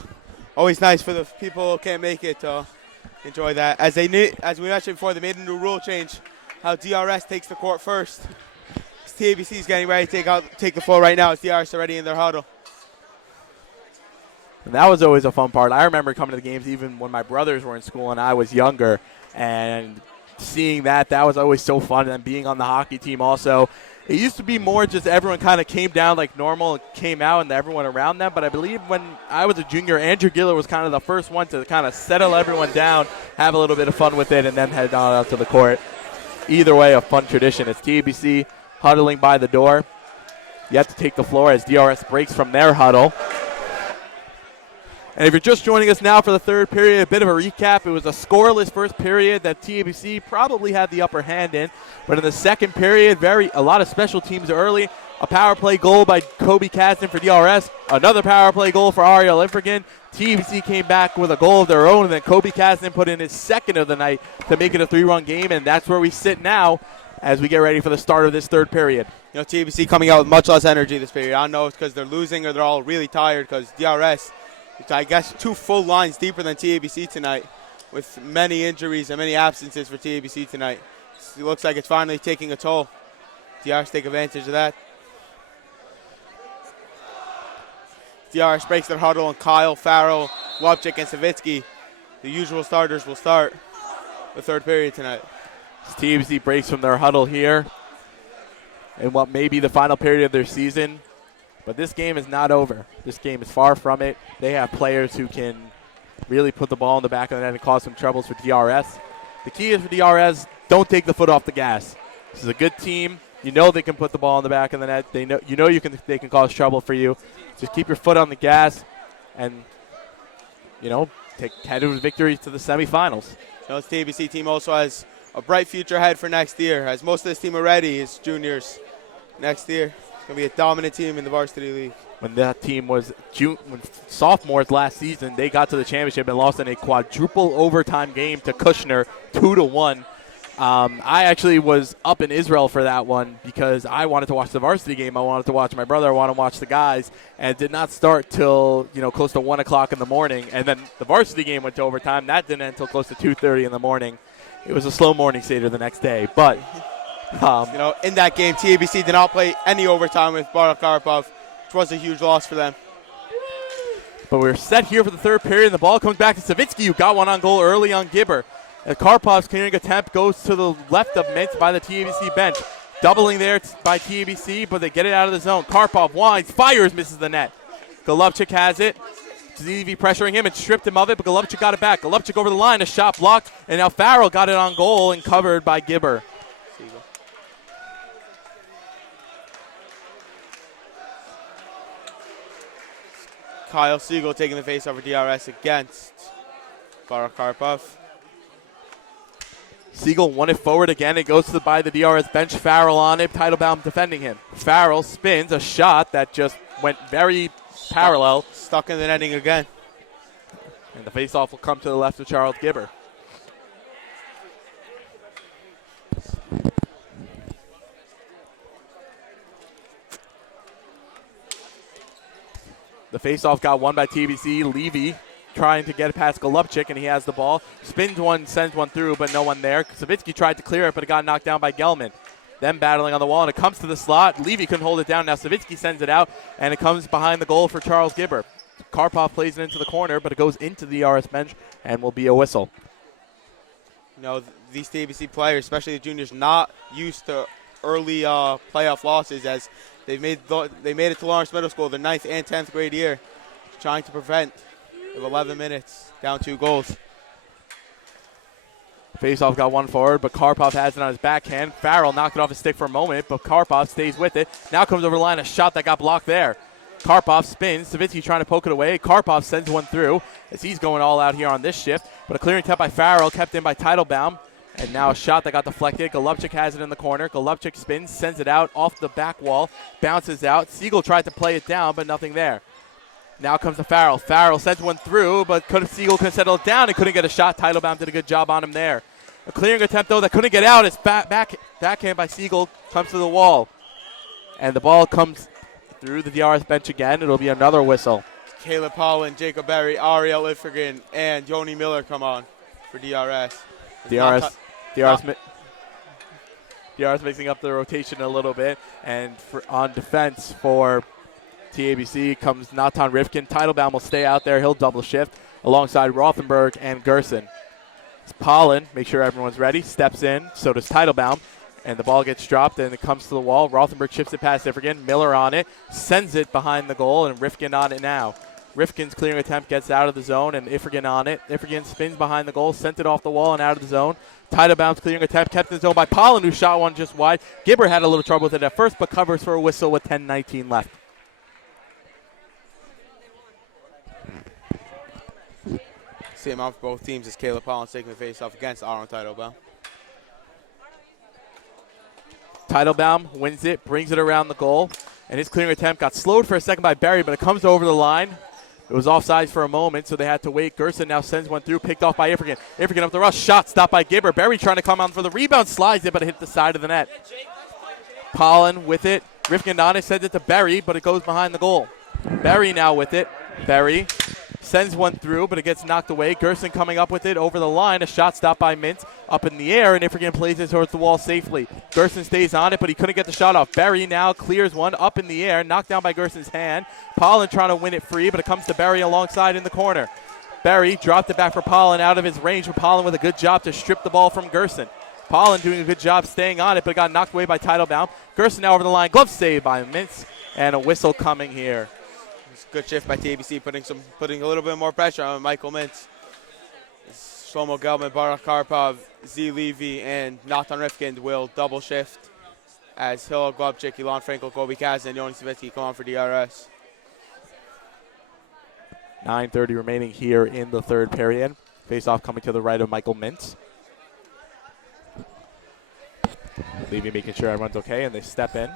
always nice for the people who can't make it to enjoy that. As we mentioned before, they made a new rule change, how DRS takes the court first. TABC is getting ready to take the floor right now as DRS are already in their huddle. And that was always a fun part. I remember coming to the games even when my brothers were in school and I was younger, and seeing that was always so fun. And being on the hockey team also. It used to be more just everyone kind of came down like normal and came out and everyone around them. But I believe when I was a junior, Andrew Giller was kind of the first one to kind of settle everyone down, have a little bit of fun with it, and then head on out to the court. Either way, a fun tradition. It's TABC huddling by the door. You have to take the floor as DRS breaks from their huddle. And if you're just joining us now for the third period, a bit of a recap. It was a scoreless first period that TABC probably had the upper hand in. But in the second period, a lot of special teams early. A power play goal by Kobe Kasdan for DRS. Another power play goal for Ariel Infrigan. TABC came back with a goal of their own, and then Kobe Kasdan put in his second of the night to make it a 3-run game. And that's where we sit now as we get ready for the start of this third period. You know, TABC coming out with much less energy this period. I don't know if it's because they're losing or they're all really tired, because DRS, which I guess 2 full lines deeper than TABC tonight, with many injuries and many absences for TABC tonight. It looks like it's finally taking a toll. DRS take advantage of that. DRS breaks their huddle, and Kyle, Farrell, Lubchik, and Savitsky, the usual starters, will start the third period tonight. TABC breaks from their huddle here in what may be the final period of their season. But this game is not over. This game is far from it. They have players who can really put the ball in the back of the net and cause some troubles for DRS. The key is for DRS, don't take the foot off the gas. This is a good team. You know they can put the ball in the back of the net. They can cause trouble for you. Just keep your foot on the gas and, take tentative victories to the semifinals. So this TABC team also has a bright future ahead for next year, as most of this team already is juniors. Next year, it's going to be a dominant team in the Varsity League. When that team was sophomores last season, they got to the championship and lost in a quadruple overtime game to Kushner, 2-1. I actually was up in Israel for that one because I wanted to watch the varsity game. I wanted to watch my brother. I wanted to watch the guys, and it did not start till close to 1 o'clock in the morning. And then the varsity game went to overtime. That didn't end until close to 2:30 in the morning. It was a slow morning Seder the next day, but in that game, TABC did not play any overtime with Barak Karpov, which was a huge loss for them. But we're set here for the third period, and the ball comes back to Savitsky, who got one on goal early on Gibber. Karpov's clearing attempt goes to the left of Mintz by the TABC bench. Doubling there by TABC, but they get it out of the zone. Karpov winds, fires, misses the net. Golovchik has it. ZV pressuring him and stripped him of it, but Golovchik got it back. Golovchik over the line, a shot blocked, and now Farrell got it on goal and covered by Gibber. Kyle Siegel taking the face over DRS against Barak Karpov. Siegel won it forward again. It goes by the DRS bench. Farrell on it. Teitelbaum defending him. Farrell spins a shot that just went very parallel. Stuck in the netting again. And the faceoff will come to the left of Charles Gibber. The faceoff got won by TBC. Levy trying to get it past Golovchik, and he has the ball. Spins one, sends one through, but no one there. Savitsky tried to clear it, but it got knocked down by Gelman. Them battling on the wall, and it comes to the slot. Levy couldn't hold it down. Now Savitsky sends it out, and it comes behind the goal for Charles Gibber. Karpov plays it into the corner, but it goes into the DRS bench and will be a whistle. These TBC players, especially the juniors, not used to early playoff losses, as they made it to Lawrence Middle School, their 9th and 10th grade year, trying to prevent with 11 minutes, down 2 goals. Faceoff got one forward, but Karpov has it on his backhand. Farrell knocked it off his stick for a moment, but Karpov stays with it. Now comes over the line, a shot that got blocked there. Karpov spins. Savitsky trying to poke it away. Karpov sends one through as he's going all out here on this shift. But a clearing attempt by Farrell, kept in by Teitelbaum. And now a shot that got deflected. Golovchik has it in the corner. Golovchik spins, sends it out off the back wall, bounces out. Siegel tried to play it down, but nothing there. Now comes to Farrell. Farrell sends one through, but Siegel couldn't settle it down and couldn't get a shot. Teitelbaum did a good job on him there. A clearing attempt, though, that couldn't get out. It's backhand by Siegel comes to the wall. And the ball comes through the DRS bench again. It'll be another whistle. Caleb Pollen, Jacob Berry, Ariel Ifrigan, and Joni Miller come on for DRS. DRS mixing up the rotation a little bit. And on defense for TABC comes Natan Rifkin. Teitelbaum will stay out there. He'll double shift alongside Rothenberg and Gerson. Pollen, make sure everyone's ready, steps in. So does Teitelbaum. And the ball gets dropped, and it comes to the wall. Rothenberg chips it past Ifrigan. Miller on it, sends it behind the goal, and Rifkin on it now. Rifkin's clearing attempt gets out of the zone, and Ifrigan on it. Ifrigan spins behind the goal, sent it off the wall and out of the zone. Teitelbaum's clearing attempt kept in the zone by Pollen, who shot one just wide. Gibber had a little trouble with it at first, but covers for a whistle with 10:19 left. Same out for both teams as Caleb Pollen taking the face-off against Aaron Teitelbaum. Teitelbaum wins it, brings it around the goal, and his clearing attempt got slowed for a second by Barry, but it comes over the line. It was offsides for a moment, so they had to wait. Gerson now sends one through, picked off by Ifrigan. Ifrigan up the rush, shot stopped by Gibber. Barry trying to come on for the rebound, slides it, but it hit the side of the net. Pollen with it. Rifkin on it, sends it to Barry, but it goes behind the goal. Barry now with it. Barry sends one through, but it gets knocked away. Gerson coming up with it over the line. A shot stopped by Mintz up in the air, and Ifrigan plays it towards the wall safely. Gerson stays on it, but he couldn't get the shot off. Barry now clears one up in the air, knocked down by Gerson's hand. Pollen trying to win it free, but it comes to Barry alongside in the corner. Barry dropped it back for Pollen out of his range, for Pollen with a good job to strip the ball from Gerson. Pollen doing a good job staying on it, but got knocked away by Teitelbaum. Gerson now over the line, glove saved by Mintz, and a whistle coming here. Good shift by TABC, putting a little bit more pressure on Michael Mintz. Shlomo Gelman, Barak Karpov, Z. Levy, and Natan Rifkin will double shift as Hillel Glubchik, Elon Frankel, Kobe Kaz, and Yoni Savitsky come on for DRS. 9:30 remaining here in the third period. Face-off coming to the right of Michael Mintz. Levy making sure everyone's okay, and they step in.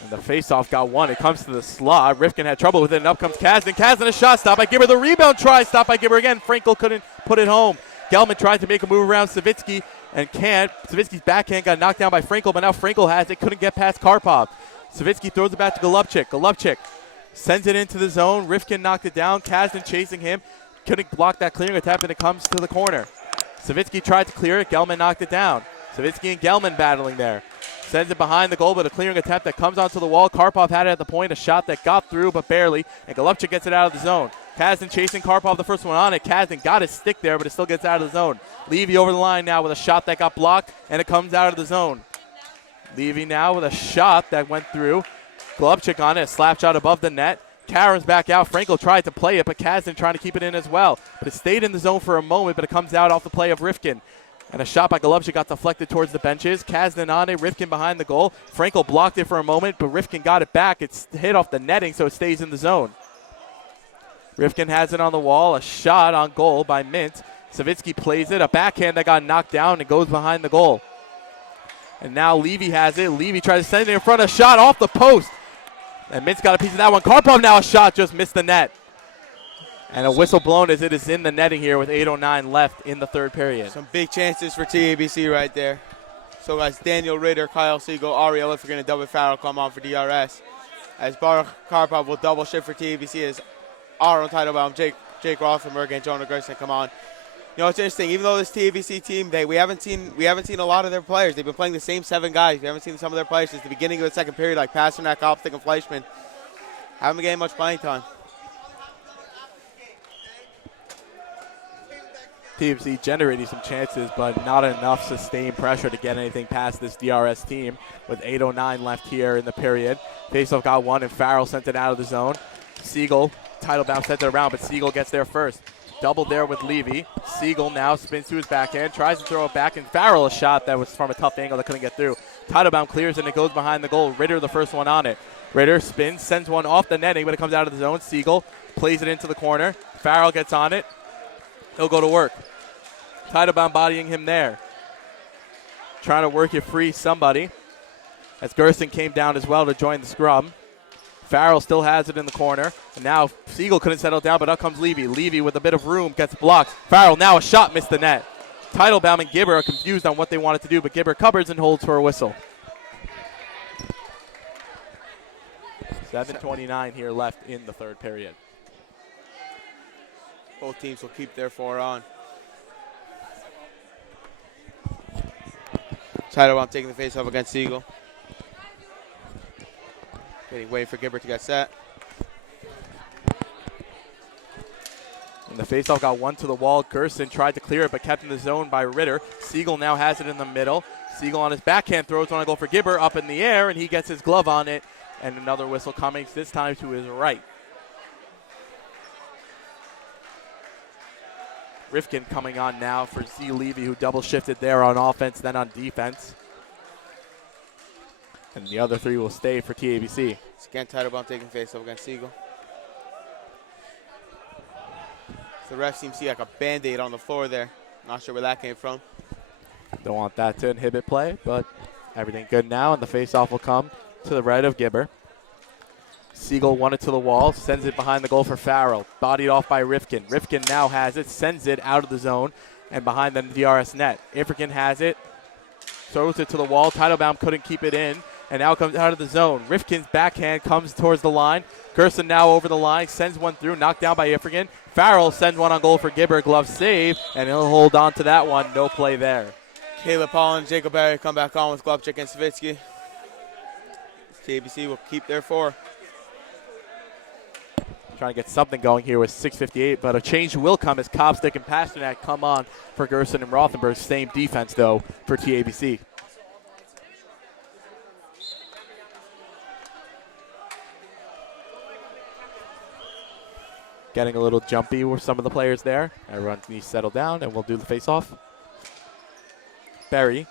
And the face-off got one. It comes to the slot. Rifkin had trouble with it, and up comes Kazdan. Kazdan a shot, stopped by Gibber. The rebound try, stopped by Gibber again. Frankel couldn't put it home. Gelman tried to make a move around Savitsky and can't. Savitsky's backhand got knocked down by Frankel, but now Frankel has it. Couldn't get past Karpov. Savitsky throws it back to Golubchik. Golubchik sends it into the zone. Rifkin knocked it down. Kazdan chasing him. Couldn't block that clearing attempt, and it comes to the corner. Savitsky tried to clear it. Gelman knocked it down. Savitsky and Gelman battling there. Sends it behind the goal, but a clearing attempt that comes onto the wall. Karpov had it at the point, a shot that got through, but barely. And Golubchik gets it out of the zone. Kazdan chasing Karpov, the first one on it. Kazdan got his stick there, but it still gets out of the zone. Levy over the line now with a shot that got blocked, and it comes out of the zone. Levy now with a shot that went through. Golubchik on it, a slap shot above the net. Karen's back out. Frankel tried to play it, but Kazdan trying to keep it in as well. But it stayed in the zone for a moment, but it comes out off the play of Rifkin. And a shot by Golubchik got deflected towards the benches. Kazdan on it, Rifkin behind the goal. Frankel blocked it for a moment, but Rifkin got it back. It's hit off the netting, so it stays in the zone. Rifkin has it on the wall. A shot on goal by Mintz. Savitsky plays it. A backhand that got knocked down and goes behind the goal. And now Levy has it. Levy tries to send it in front. A shot off the post. And Mintz got a piece of that one. Karpov now a shot, just missed the net. And a whistle blown as it is in the netting here with 8:09 left in the third period. Some big chances for TABC right there. So guys, Daniel Ritter, Kyle Siegel, Ariel if we're going to double Farrell come on for DRS. As Barak Karpov will double shift for TABC as Aaron Teitelbaum, Jake Rothenberg, and Jonah Gerson come on. You know, it's interesting. Even though this TABC team, we haven't seen a lot of their players. They've been playing the same 7 guys. We haven't seen some of their players since the beginning of the second period, like Pasternak, Opstick, and Fleischman. Haven't been getting much playing time. TABC generating some chances, but not enough sustained pressure to get anything past this DRS team with 8:09 left here in the period. Faceoff got one, and Farrell sent it out of the zone. Siegel, Teitelbaum sent it around, but Siegel gets there first. Double there with Levy. Siegel now spins to his backhand, tries to throw it back, and Farrell a shot that was from a tough angle that couldn't get through. Teitelbaum clears and it goes behind the goal. Ritter the first one on it. Ritter spins, sends one off the netting, but it comes out of the zone. Siegel plays it into the corner. Farrell gets on it. He'll go to work. Teitelbaum bodying him there. Trying to work you free somebody. As Gerson came down as well to join the scrum. Farrell still has it in the corner. And now Siegel couldn't settle down, but up comes Levy. Levy with a bit of room gets blocked. Farrell now a shot, missed the net. Teitelbaum and Gibber are confused on what they wanted to do, but Gibber covers and holds for a whistle. 7:29 here left in the third period. Both teams will keep their 4 on. Teitelbaum taking the face-off against Siegel. Waiting for Gibber to get set. And the faceoff got one to the wall. Gerson tried to clear it, but kept in the zone by Ritter. Siegel now has it in the middle. Siegel on his backhand throws, want to go for Gibber up in the air, and he gets his glove on it. And another whistle coming, this time to his right. Rifkin coming on now for Z. Levy, who double shifted there on offense, then on defense. And the other 3 will stay for TABC. Again, Teitelbaum taking face-off against Siegel. The ref seems to see like a Band-Aid on the floor there. Not sure where that came from. Don't want that to inhibit play, but everything good now, and the face-off will come to the right of Gibber. Siegel won it to the wall, sends it behind the goal for Farrell. Bodied off by Rifkin. Rifkin now has it, sends it out of the zone, and behind the DRS net. Ifrican has it, throws it to the wall. Teitelbaum couldn't keep it in, and now comes out of the zone. Rifkin's backhand comes towards the line. Gerson now over the line, sends one through, knocked down by Ifrican. Farrell sends one on goal for Gibber, glove save, and he'll hold on to that one. No play there. Caleb Paul and Jacob Barry come back on with Glubchik and Savitsky. TABC will keep their 4. Trying to get something going here with 6:58, but a change will come as Kopstick and Pasternak come on for Gerson and Rothenberg. Same defense, though, for TABC. Getting a little jumpy with some of the players there. Everyone needs to settle down, and we'll do the face-off. Berry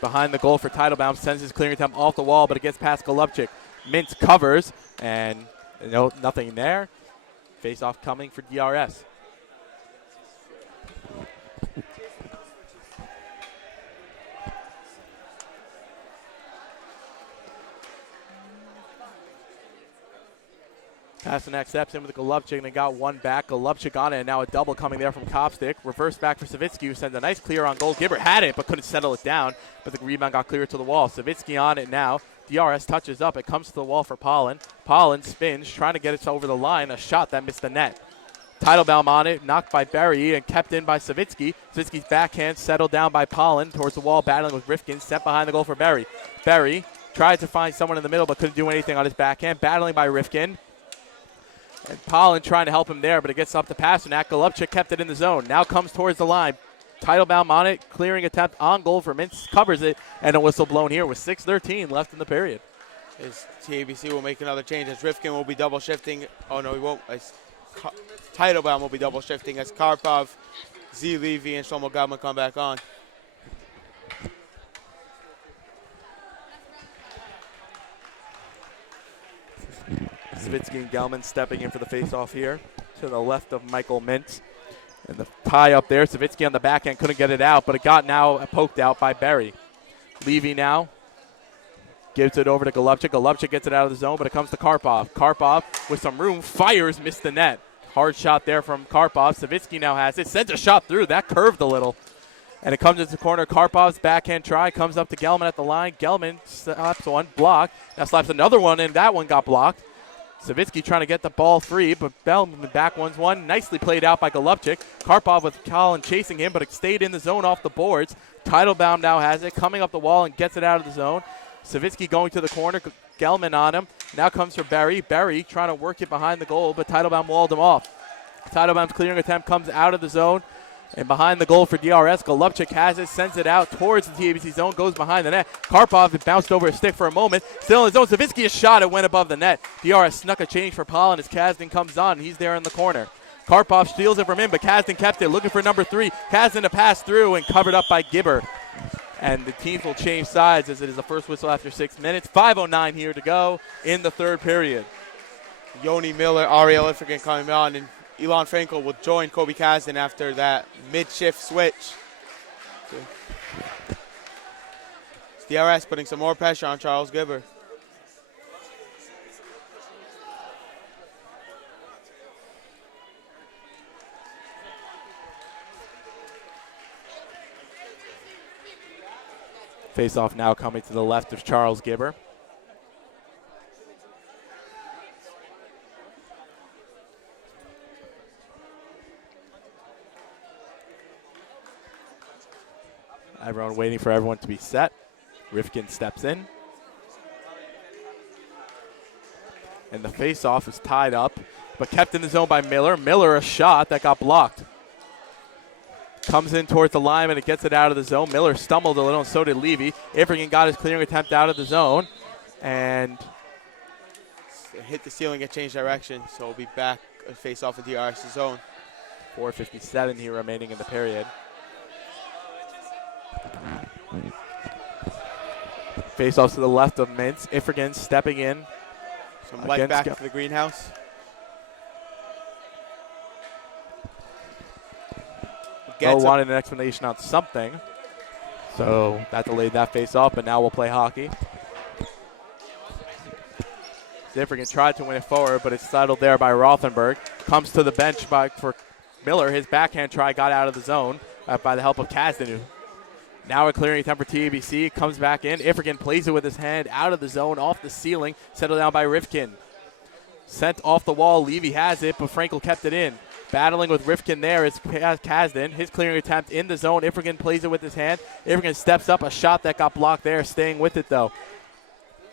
behind the goal for Teitelbaum, sends his clearing attempt off the wall, but it gets past Golubchik. Mintz covers, and nothing there. Face-off coming for DRS. Pasternak steps in with Golubchik and they got one back. Golubchik on it, and now a double coming there from Kopstick. Reverse back for Savitsky, who sends a nice clear on goal. Gibber had it, but couldn't settle it down. But the rebound got cleared to the wall. Savitsky on it now. DRS touches up. It comes to the wall for Pollen. Pollen spins, trying to get it over the line. A shot that missed the net. Teitelbaum on it, knocked by Berry and kept in by Savitsky. Savitsky's backhand settled down by Pollen towards the wall, battling with Rifkin. Set behind the goal for Berry. Berry tried to find someone in the middle, but couldn't do anything on his backhand. Battling by Rifkin. And Pollen trying to help him there, but it gets up to Pasternak. Golubchik kept it in the zone. Now comes towards the line. Teitelbaum on it, clearing attempt on goal for Mintz, covers it, and a whistle blown here with 6:13 left in the period. As TABC will make another change as Rifkin will be double shifting. Oh no, he won't. As Teitelbaum will be double shifting as Karpov, Z. Levy, and Shlomo Godman come back on. Savitsky and Gelman stepping in for the face-off here to the left of Michael Mintz. And the tie up there, Savitsky on the backhand couldn't get it out, but it got now poked out by Berry. Levy now gives it over to Golubchik. Golubchik gets it out of the zone, but it comes to Karpov. Karpov with some room, fires, missed the net. Hard shot there from Karpov. Savitsky now has it, sends a shot through. That curved a little. And it comes into the corner. Karpov's backhand try comes up to Gelman at the line. Gelman slaps one, blocked. Now slaps another one, and that one got blocked. Savitsky trying to get the ball free, but Bellman back ones one. Nicely played out by Golubchik. Karpov with Collin chasing him, but it stayed in the zone off the boards. Teitelbaum now has it, coming up the wall and gets it out of the zone. Savitsky going to the corner, Gelman on him. Now comes for Berry. Berry trying to work it behind the goal, but Teitelbaum walled him off. Teitelbaum's clearing attempt comes out of the zone. And behind the goal for DRS, Golubchik has it, sends it out towards the TABC zone, goes behind the net. Karpov, it bounced over a stick for a moment. Still in the zone, Savitsky a shot, it went above the net. DRS snuck a change for Pollen as Kasdan comes on, he's there in the corner. Karpov steals it from him, but Kasdan kept it, looking for number 3. Kasdan to pass through and covered up by Gibber. And the teams will change sides as it is the first whistle after 6 minutes. 5:09 here to go in the third period. Yoni Miller, Ariel Ifrican coming on, and Elon Frankel will join Kobe Kasdan after that mid-shift switch. DRS putting some more pressure on Charles Gibber. Face-off now coming to the left of Charles Gibber. Everyone waiting for everyone to be set. Rifkin steps in. And the face-off is tied up, but kept in the zone by Miller. Miller, a shot that got blocked. Comes in towards the line, and it gets it out of the zone. Miller stumbled a little, and so did Levy. Ifrigan got his clearing attempt out of the zone, and It hit the ceiling and changed direction, so we'll be back face-off in DRS zone. 4:57 here remaining in the period. Face-off to the left of Mintz. Ifrigan stepping in. Some light back to the greenhouse. Bo wanted an explanation on something, so that delayed that face-off, but now we'll play hockey. Ifrigan tried to win it forward, but it's settled there by Rothenberg. Comes to the bench for Miller. His backhand try got out of the zone by the help of Kasdan. Now a clearing attempt for TABC. Comes back in. Ifrigan plays it with his hand out of the zone, off the ceiling. Settled down by Rifkin. Sent off the wall. Levy has it, but Frankel kept it in. Battling with Rifkin there is Kasdan. His clearing attempt in the zone. Ifrigan plays it with his hand. Ifrigan steps up. A shot that got blocked there. Staying with it, though.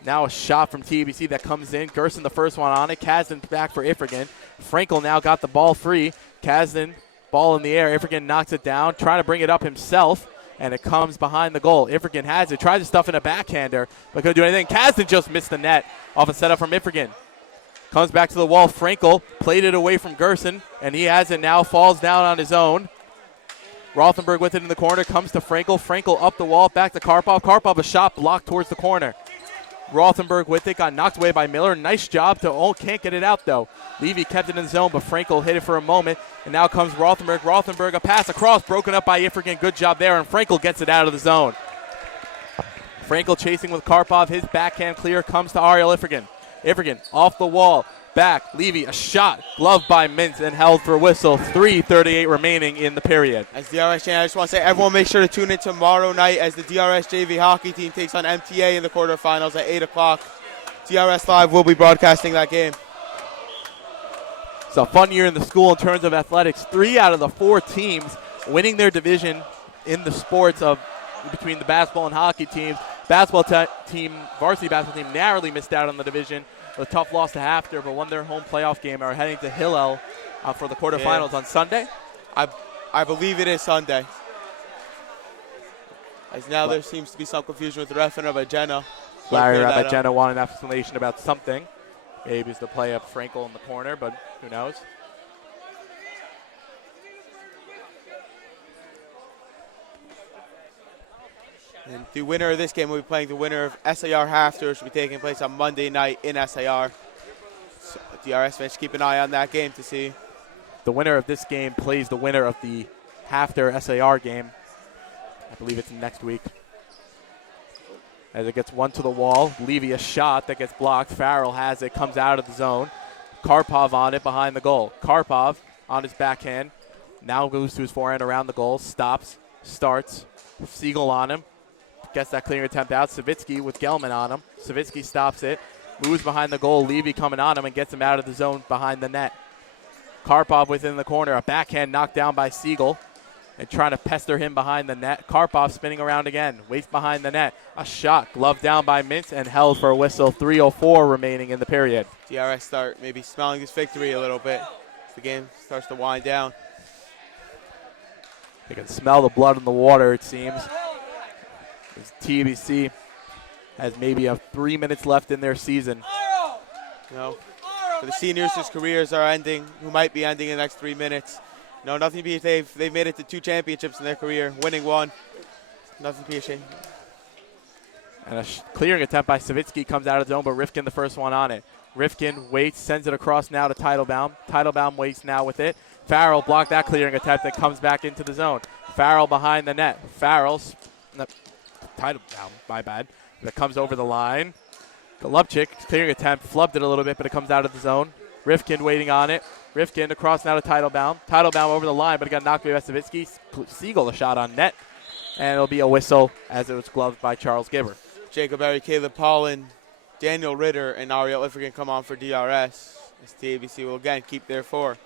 Now a shot from TABC that comes in. Gerson the first one on it. Kasdan back for Ifrigan. Frankel now got the ball free. Kasdan, ball in the air. Ifrigan knocks it down. Trying to bring it up himself. And it comes behind the goal. Ifrigan has it. Tries to stuff in a backhander, but couldn't do anything. Kasdan just missed the net off a setup from Ifrigan. Comes back to the wall. Frankel played it away from Gerson, and he has it now. Falls down on his own. Rothenberg with it in the corner. Comes to Frankel. Frankel up the wall. Back to Karpov. Karpov, a shot blocked towards the corner. Rothenberg with it. Got knocked away by Miller. Nice job to can't get it out, though. Levy kept it in the zone, but Frankel hit it for a moment. And now comes Rothenberg. Rothenberg, a pass across. Broken up by Ifrigan. Good job there, and Frankel gets it out of the zone. Frankel chasing with Karpov. His backhand clear comes to Ariel Ifrigan. Ifrigan off the wall. Back. Levy, a shot. Gloved by Mintz and held for whistle. 3:38 remaining in the period. As DRS champion, I just want to say everyone make sure to tune in tomorrow night as the DRS JV hockey team takes on MTA in the quarterfinals at 8 o'clock. DRS Live will be broadcasting that game. It's a fun year in the school in terms of athletics. 3 out of the 4 teams winning their division in the sports of between the basketball and hockey teams. Varsity basketball team narrowly missed out on the division. A tough loss to Hafter, but won their home playoff game. Are heading to Hillel for the quarterfinals on Sunday. I believe it is Sunday. As now there seems to be some confusion with the ref and Rabbi Jenna. Rabbi Jenna wanted an explanation about something. Maybe it's the play of Frankel in the corner, but who knows? And the winner of this game will be playing the winner of SAR Hafter, which will be taking place on Monday night in SAR. So DRS fans, keep an eye on that game to see. The winner of this game plays the winner of the Hafter SAR game. I believe it's next week. As it gets one to the wall, Levy a shot that gets blocked. Farrell has it, comes out of the zone. Karpov on it behind the goal. Karpov on his backhand. Now goes to his forehand around the goal. Stops, starts. Siegel on him. Gets that clearing attempt out. Savitsky with Gelman on him. Savitsky stops it. Moves behind the goal. Levy coming on him and gets him out of the zone behind the net. Karpov within the corner. A backhand knocked down by Siegel. And trying to pester him behind the net. Karpov spinning around again. Waits behind the net. A shot. Gloved down by Mintz and held for a whistle. 3:04 remaining in the period. DRS start maybe smelling this victory a little bit as the game starts to wind down. They can smell the blood in the water, it seems. As TABC has maybe 3 minutes left in their season. You know, for the seniors whose careers are ending, who might be ending in the next 3 minutes. No, nothing to be. They've made it to 2 championships in their career, winning 1. Nothing to be ashamed. And a clearing attempt by Savitsky comes out of the zone, but Rifkin the first one on it. Rifkin waits, sends it across now to Teitelbaum. Teitelbaum waits now with it. Farrell blocked that clearing attempt and comes back into the zone. Farrell behind the net. Teitelbaum, my bad. That comes over the line. Golubchik, clearing attempt, flubbed it a little bit, but it comes out of the zone. Rifkin waiting on it. Rifkin across now to Teitelbaum. Teitelbaum over the line, but it got knocked away by Savitsky. Siegel a shot on net. and it'll be a whistle as it was gloved by Charles Gibber. Jacob Berry, Caleb Pollen, Daniel Ritter, and Ariel Ifrigan come on for DRS. As TABC will again keep their 4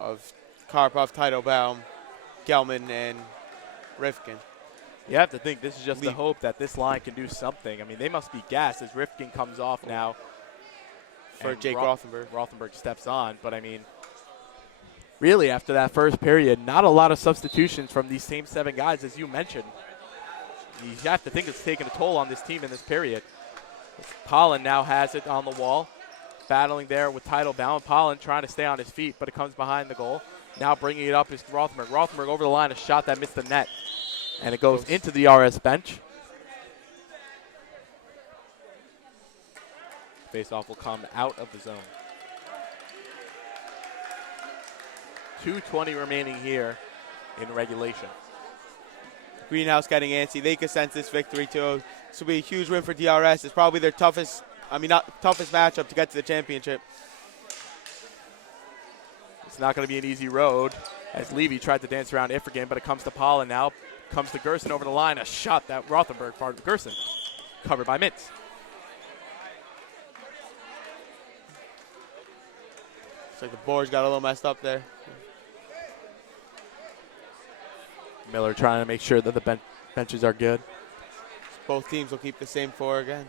of Karpov, Teitelbaum, Gelman, and Rifkin. You have to think this is just the hope that this line can do something. I mean, they must be gassed as Rifkin comes off now. For Jake Rothenberg. Rothenberg steps on, but I mean, really after that first period, not a lot of substitutions from these same 7 guys as you mentioned. You have to think it's taking a toll on this team in this period. Pollen now has it on the wall, battling there with Teitelbaum. Pollen trying to stay on his feet, but it comes behind the goal. Now bringing it up is Rothenberg. Rothenberg over the line, a shot that missed the net, and it goes into the DRS bench. Faceoff will come out of the zone. 2:20 remaining here in regulation. Greenhouse getting antsy. They could sense this victory too. This will be a huge win for DRS. It's probably their toughest matchup to get to the championship. It's not going to be an easy road as Levy tried to dance around Ifrigan, but it comes to Pollen now. Comes to Gerson over the line. A shot that Rothenberg fired to Gerson. Covered by Mintz. Looks like the boards got a little messed up there. Miller trying to make sure that the benches are good. Both teams will keep the same 4 again.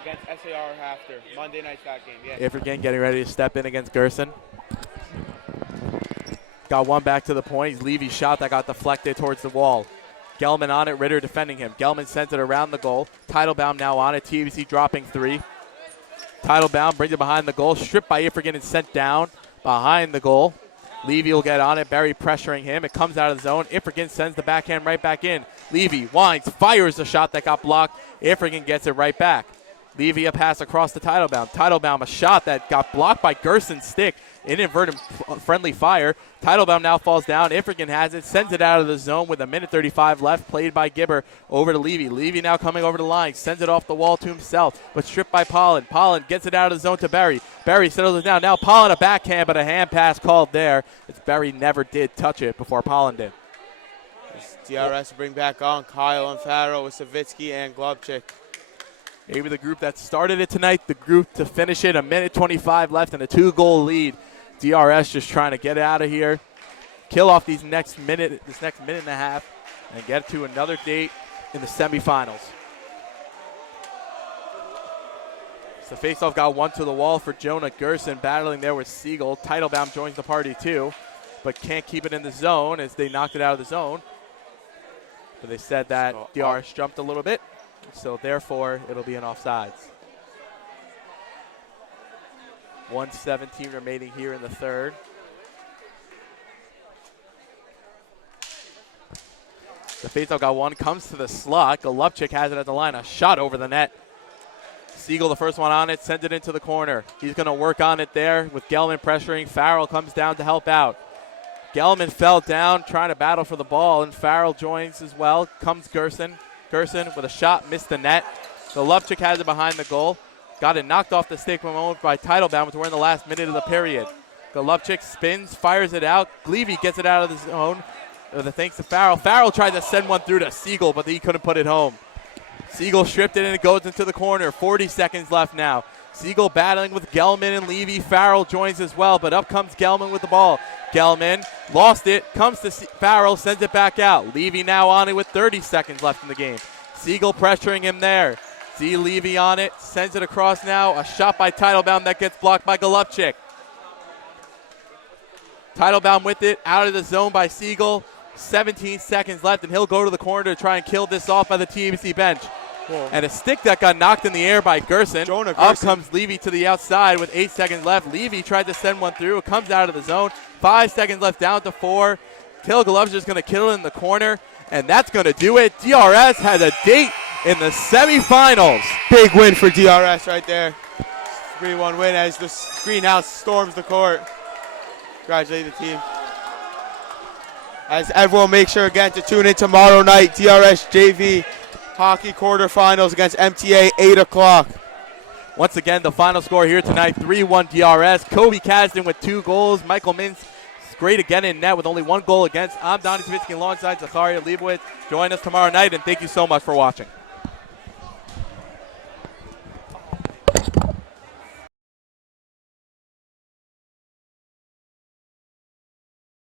Against SAR after Monday night's that game. Yeah. Ifrigan getting ready to step in against Gerson. Got one back to the point. He's Levy's shot that got deflected towards the wall. Gelman on it, Ritter defending him. Gelman sends it around the goal. Teitelbaum now on it. TABC dropping 3. Teitelbaum brings it behind the goal. Stripped by Ifrigan and sent down behind the goal. Levy will get on it. Barry pressuring him. It comes out of the zone. Ifrigan sends the backhand right back in. Levy winds, fires the shot that got blocked. Ifrigan gets it right back. Levy a pass across to Teitelbaum. Teitelbaum a shot that got blocked by Gerson's stick. Inadvertent friendly fire. Teitelbaum now falls down. Ifrigan has it, sends it out of the zone with 1:35 left. Played by Gibber over to Levy. Levy now coming over the line, sends it off the wall to himself, but stripped by Pollen. Pollen gets it out of the zone to Barry. Barry settles it down. Now Pollen a backhand, but a hand pass called there. It's Barry never did touch it before Pollen did. DRS bring back on Kyle and Farrell with Savitsky and Globchik. Maybe the group that started it tonight, the group to finish it. 1:25 left and a 2-goal lead. DRS just trying to get out of here, kill off this next minute and a half, and get to another date in the semifinals. So faceoff got one to the wall for Jonah Gerson, battling there with Siegel. Teitelbaum joins the party too, but can't keep it in the zone as they knocked it out of the zone. But they said that DRS jumped a little bit, so therefore it'll be an offsides. 1:17 remaining here in the third. The faceoff got one, comes to the slot. Golubchik has it at the line, a shot over the net. Siegel, the first one on it, sends it into the corner. He's going to work on it there with Gelman pressuring. Farrell comes down to help out. Gelman fell down trying to battle for the ball, and Farrell joins as well. Comes Gerson. Gerson with a shot, missed the net. Golubchik has it behind the goal. Got it knocked off the stick for a moment by Teitelbaum, but we're in the last minute of the period. Golubchik spins, fires it out. Levy gets it out of the zone. Thanks to Farrell. Farrell tried to send one through to Siegel, but he couldn't put it home. Siegel stripped it and it goes into the corner. 40 seconds left now. Siegel battling with Gelman and Levy. Farrell joins as well, but up comes Gelman with the ball. Gelman lost it, comes to Farrell, sends it back out. Levy now on it with 30 seconds left in the game. Siegel pressuring him there. See Levy on it, sends it across now. A shot by Teitelbaum that gets blocked by Golubchik. Teitelbaum with it, out of the zone by Siegel. 17 seconds left, and he'll go to the corner to try and kill this off by the TABC bench. Whoa. And a stick that got knocked in the air by Gerson. Up comes Levy to the outside with 8 seconds left. Levy tried to send one through. It comes out of the zone. 5 seconds left, down to 4. Till Golubchik is going to kill it in the corner, and that's going to do it. DRS has a date in the semifinals. Big win for DRS right there. 3-1 win as the Greenhouse storms the court. Congratulate the team. As everyone make sure again to tune in tomorrow night, DRS JV hockey quarterfinals against MTA, 8 o'clock. Once again, the final score here tonight, 3-1 DRS. Kobe Kasdan with 2 goals. Michael Mintz, great again in net with only 1 goal against. I'm Donnie Savitsky alongside Zakaria Leibowitz. Join us tomorrow night, and thank you so much for watching.